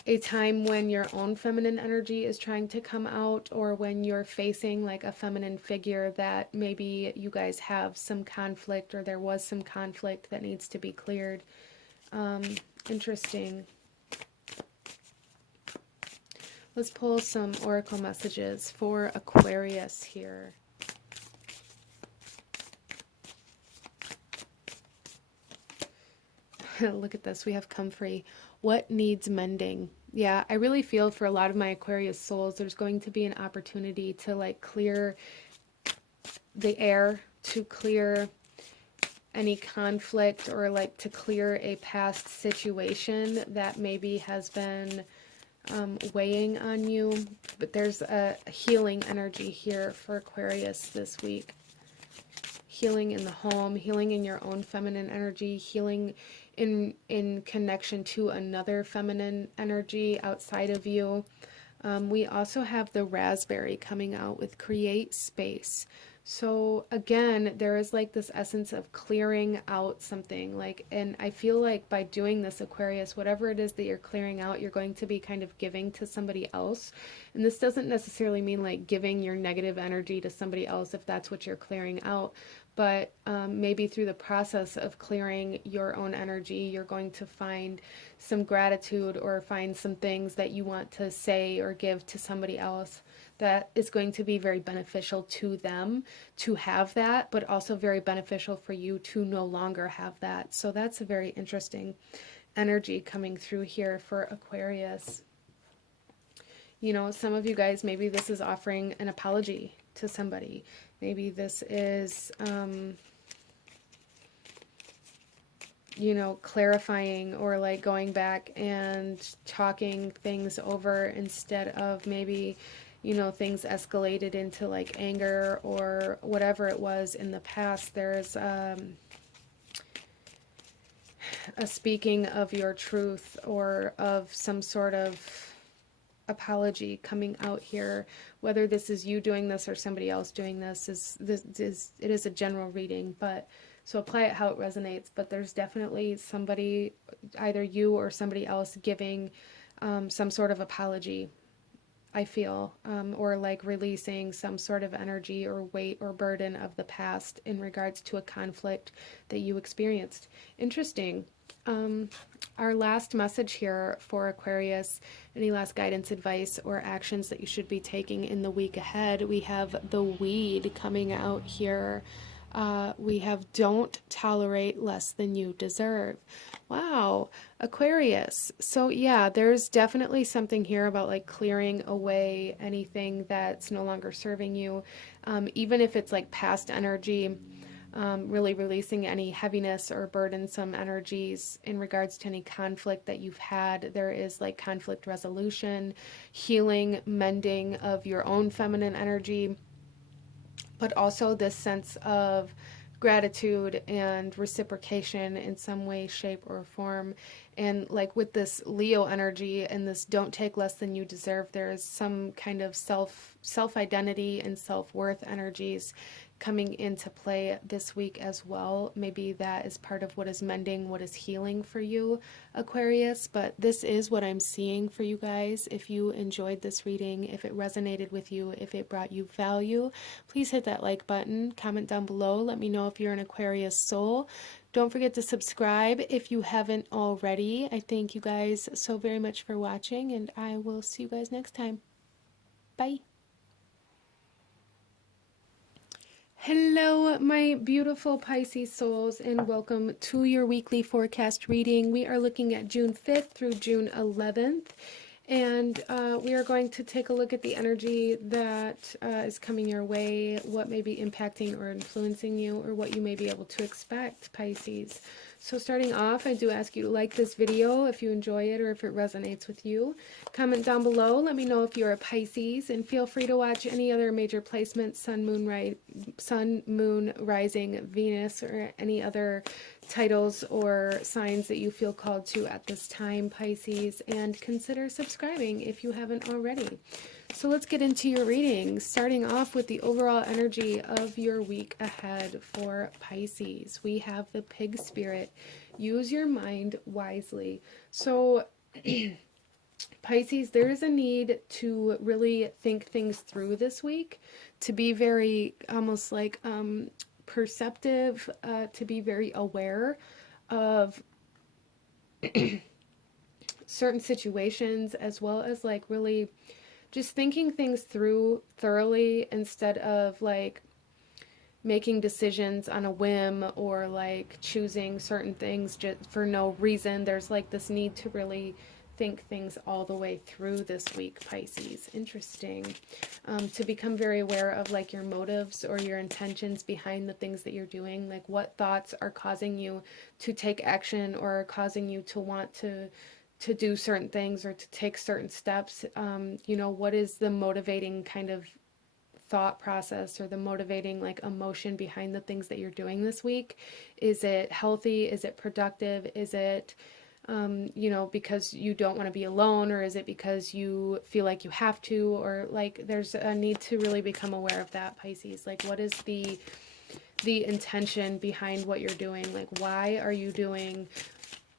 a time when your own feminine energy is trying to come out, or when you're facing like a feminine figure that maybe you guys have some conflict, or there was some conflict that needs to be cleared. Interesting. Let's pull some oracle messages for Aquarius here. Look at this. We have comfrey. What needs mending? Yeah, I really feel for a lot of my Aquarius souls, there's going to be an opportunity to like clear the air, to clear any conflict, or like to clear a past situation that maybe has been weighing on you. But there's a healing energy here for Aquarius this week. Healing in the home, healing in your own feminine energy, healing in connection to another feminine energy outside of you. We also have the raspberry coming out with create space. So again, there is like this essence of clearing out something, like, and I feel like by doing this, Aquarius, whatever it is that you're clearing out, you're going to be kind of giving to somebody else. And this doesn't necessarily mean like giving your negative energy to somebody else if that's what you're clearing out. But maybe through the process of clearing your own energy, you're going to find some gratitude, or find some things that you want to say or give to somebody else that is going to be very beneficial to them to have that, but also very beneficial for you to no longer have that. So that's a very interesting energy coming through here for Aquarius. You know, some of you guys, maybe this is offering an apology to somebody. Maybe this is, you know, clarifying, or like going back and talking things over, instead of maybe, you know, things escalated into like anger or whatever it was in the past. There's a speaking of your truth, or of some sort of apology coming out here. Whether this is you doing this or somebody else doing this, it is a general reading, but so apply it how it resonates. But there's definitely somebody, either you or somebody else, giving some sort of apology, I feel, or like releasing some sort of energy or weight or burden of the past in regards to a conflict that you experienced. Interesting. Our last message here for Aquarius, any last guidance, advice, or actions that you should be taking in the week ahead. We have the weed coming out here. We have don't tolerate less than you deserve. Wow, Aquarius. So yeah, there's definitely something here about like clearing away anything that's no longer serving you, even if it's like past energy. Really releasing any heaviness or burdensome energies in regards to any conflict that you've had. There is like conflict resolution, healing, mending of your own feminine energy, but also this sense of gratitude and reciprocation in some way, shape, or form. And like with this Leo energy and this don't take less than you deserve, there is some kind of self-identity and self-worth energies coming into play this week as well. Maybe that is part of what is mending, what is healing for you, Aquarius. But this is what I'm seeing for you guys. If you enjoyed this reading, if it resonated with you, if it brought you value, please hit that like button, comment down below, let me know if you're an Aquarius soul. Don't forget to subscribe if you haven't already. I thank you guys so very much for watching, and I will see you guys next time. Bye. Hello, my beautiful Pisces souls, and welcome to your weekly forecast reading. We are looking at June 5th through June 11th, and we are going to take a look at the energy that is coming your way, what may be impacting or influencing you, or what you may be able to expect, Pisces. So starting off, I do ask you to like this video if you enjoy it or if it resonates with you. Comment down below, let me know if you're a Pisces, and feel free to watch any other major placements, sun, moon, rising, Venus, or any other titles or signs that you feel called to at this time, Pisces, and consider subscribing if you haven't already. So let's get into your reading, starting off with the overall energy of your week ahead for Pisces. We have the Pig Spirit. Use your mind wisely. So Pisces, there is a need to really think things through this week, to be very almost like perceptive, to be very aware of certain situations, as well as like really just thinking things through thoroughly instead of like making decisions on a whim or like choosing certain things just for no reason. There's like this need to really think things all the way through this week, Pisces. Interesting. To become very aware of like your motives or your intentions behind the things that you're doing, like what thoughts are causing you to take action or causing you to want to do certain things or to take certain steps. You know, what is the motivating kind of thought process or the motivating like emotion behind the things that you're doing this week? Is it healthy? Is it productive? Is it you know, because you don't want to be alone, or is it because you feel like you have to, or like there's a need to really become aware of that, Pisces. Like what is the intention behind what you're doing? Like why are you doing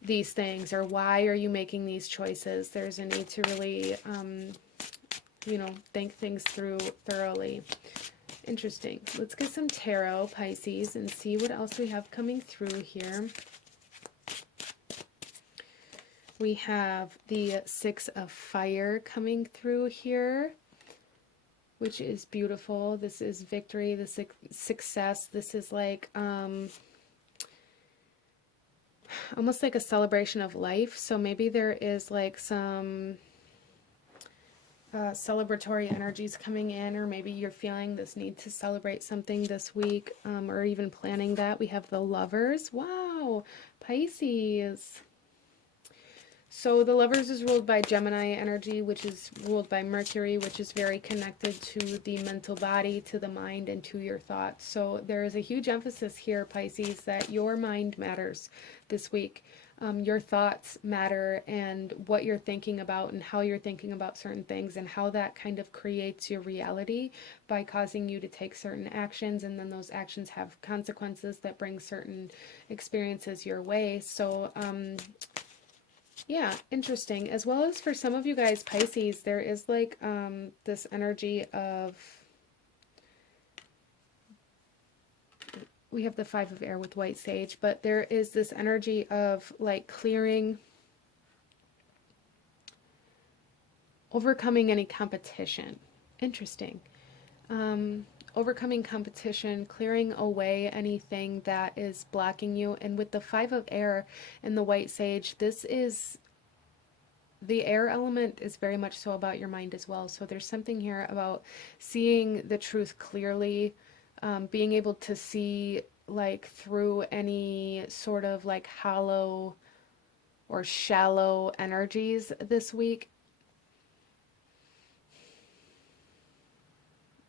these things, or why are you making these choices? There's a need to really you know, think things through thoroughly. Interesting. Let's get some tarot, Pisces, and see what else we have coming through here. We have the Six of Fire coming through here, which is beautiful. This is victory, the success. This is like almost like a celebration of life. So maybe there is like some celebratory energies coming in, or maybe you're feeling this need to celebrate something this week, or even planning that. We have the Lovers. Wow, Pisces. So the Lovers is ruled by Gemini energy, which is ruled by Mercury, which is very connected to the mental body, to the mind, and to your thoughts. So there is a huge emphasis here, Pisces, that your mind matters this week. Your thoughts matter, and what you're thinking about and how you're thinking about certain things, and how that kind of creates your reality by causing you to take certain actions, and then those actions have consequences that bring certain experiences your way. So yeah, interesting. As well as for some of you guys, Pisces, there is like this energy of, we have the Five of Air with White Sage, but there is this energy of like clearing, overcoming any competition. Interesting. Overcoming competition, clearing away anything that is blocking you. And with the Five of Air and the White Sage, this is, the air element is very much so about your mind as well. So there's something here about seeing the truth clearly, being able to see like through any sort of like hollow or shallow energies this week.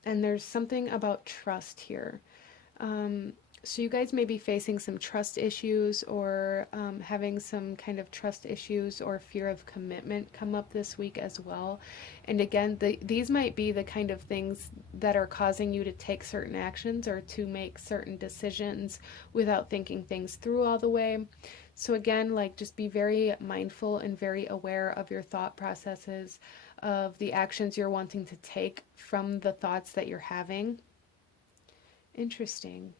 And there's something about trust here. So you guys may be facing some trust issues, or having some kind of trust issues or fear of commitment come up this week as well. And again, these might be the kind of things that are causing you to take certain actions or to make certain decisions without thinking things through all the way. So again, like just be very mindful and very aware of your thought processes, of the actions you're wanting to take from the thoughts that you're having. Interesting.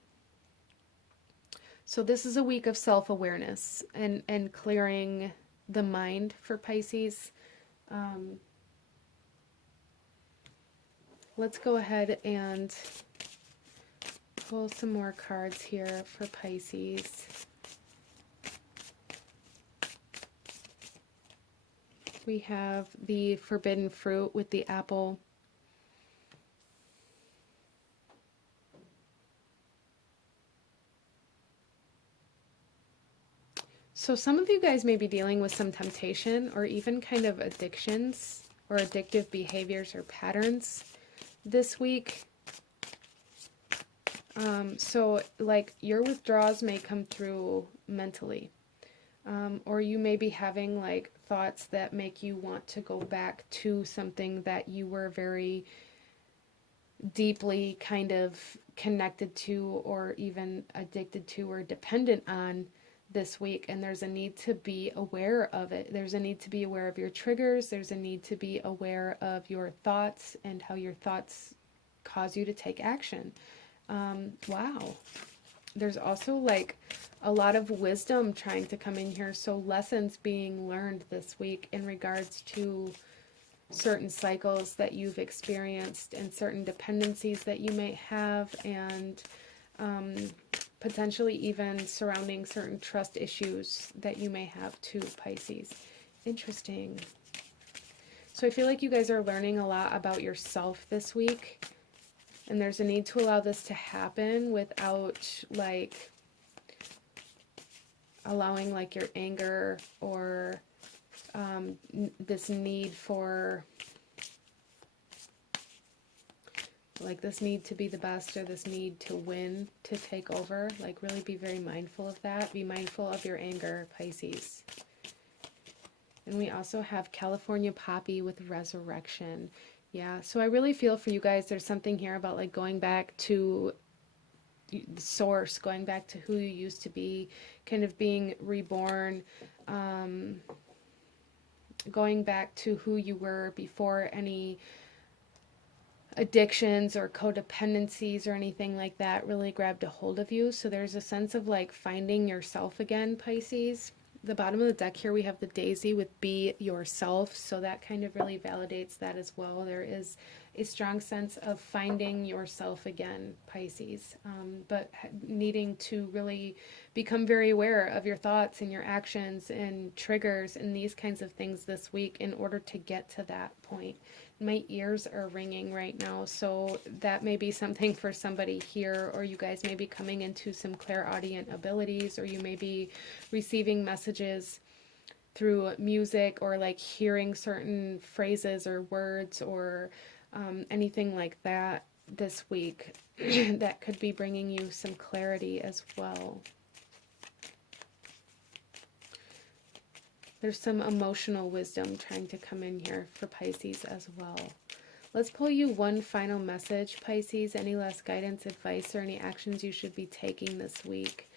So this is a week of self-awareness and clearing the mind for Pisces. Let's go ahead and pull some more cards here for Pisces. We have the Forbidden Fruit with the apple. So some of you guys may be dealing with some temptation or even kind of addictions or addictive behaviors or patterns this week. So like your withdrawals may come through mentally. Or you may be having like thoughts that make you want to go back to something that you were very deeply kind of connected to or even addicted to or dependent on this week. And there's a need to be aware of it. There's a need to be aware of your triggers. There's a need to be aware of your thoughts and how your thoughts cause you to take action. Wow. There's also like a lot of wisdom trying to come in here. So lessons being learned this week in regards to certain cycles that you've experienced and certain dependencies that you may have, and potentially even surrounding certain trust issues that you may have too, Pisces. Interesting. So I feel like you guys are learning a lot about yourself this week. And there's a need to allow this to happen without like allowing like your anger or this need for like this need to be the best or this need to win to take over. Like really be very mindful of that. Be mindful of your anger, Pisces. And we also have California Poppy with Resurrection. Yeah, so I really feel for you guys. There's something here about like going back to the source, going back to who you used to be, kind of being reborn, going back to who you were before any addictions or codependencies or anything like that really grabbed a hold of you. So there's a sense of like finding yourself again, Pisces. The bottom of the deck here we have the daisy with be yourself, so that kind of really validates that as well. There is a strong sense of finding yourself again, Pisces, but needing to really become very aware of your thoughts and your actions and triggers and these kinds of things this week in order to get to that point. My ears are ringing right now, so that may be something for somebody here, or you guys may be coming into some clairaudient abilities, or you may be receiving messages through music or like hearing certain phrases or words or anything like that this week that could be bringing you some clarity as well. There's some emotional wisdom trying to come in here for Pisces as well. Let's pull you one final message, Pisces. Any last guidance, advice, or any actions you should be taking this week?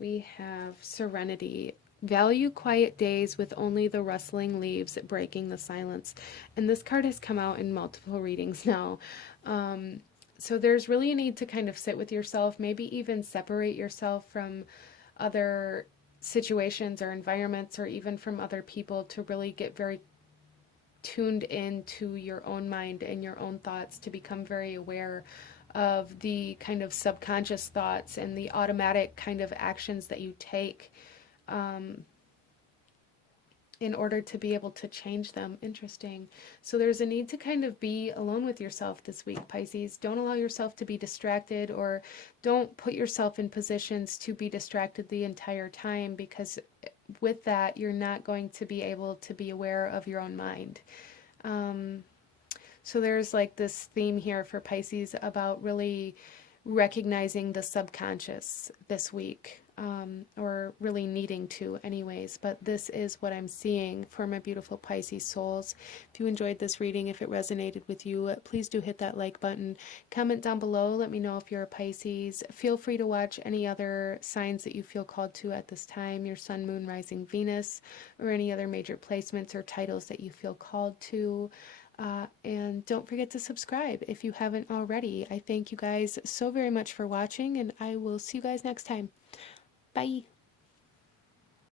We have Serenity. Value quiet days with only the rustling leaves breaking the silence. And this card has come out in multiple readings now. So there's really a need to kind of sit with yourself, maybe even separate yourself from other situations or environments or even from other people to really get very tuned into your own mind and your own thoughts, to become very aware of the kind of subconscious thoughts and the automatic kind of actions that you take in order to be able to change them. Interesting. So there's a need to kind of be alone with yourself this week, Pisces. Don't allow yourself to be distracted, or don't put yourself in positions to be distracted the entire time, because with that, you're not going to be able to be aware of your own mind. So there's like this theme here for Pisces about really recognizing the subconscious this week, or really needing to anyways. But this is what I'm seeing for my beautiful Pisces souls. If you enjoyed this reading, if it resonated with you, please do hit that like button. Comment down below. Let me know if you're a Pisces. Feel free to watch any other signs that you feel called to at this time, your sun, moon, rising, Venus, or any other major placements or titles that you feel called to. And don't forget to subscribe if you haven't already. I thank you guys so very much for watching, and I will see you guys next time. Bye.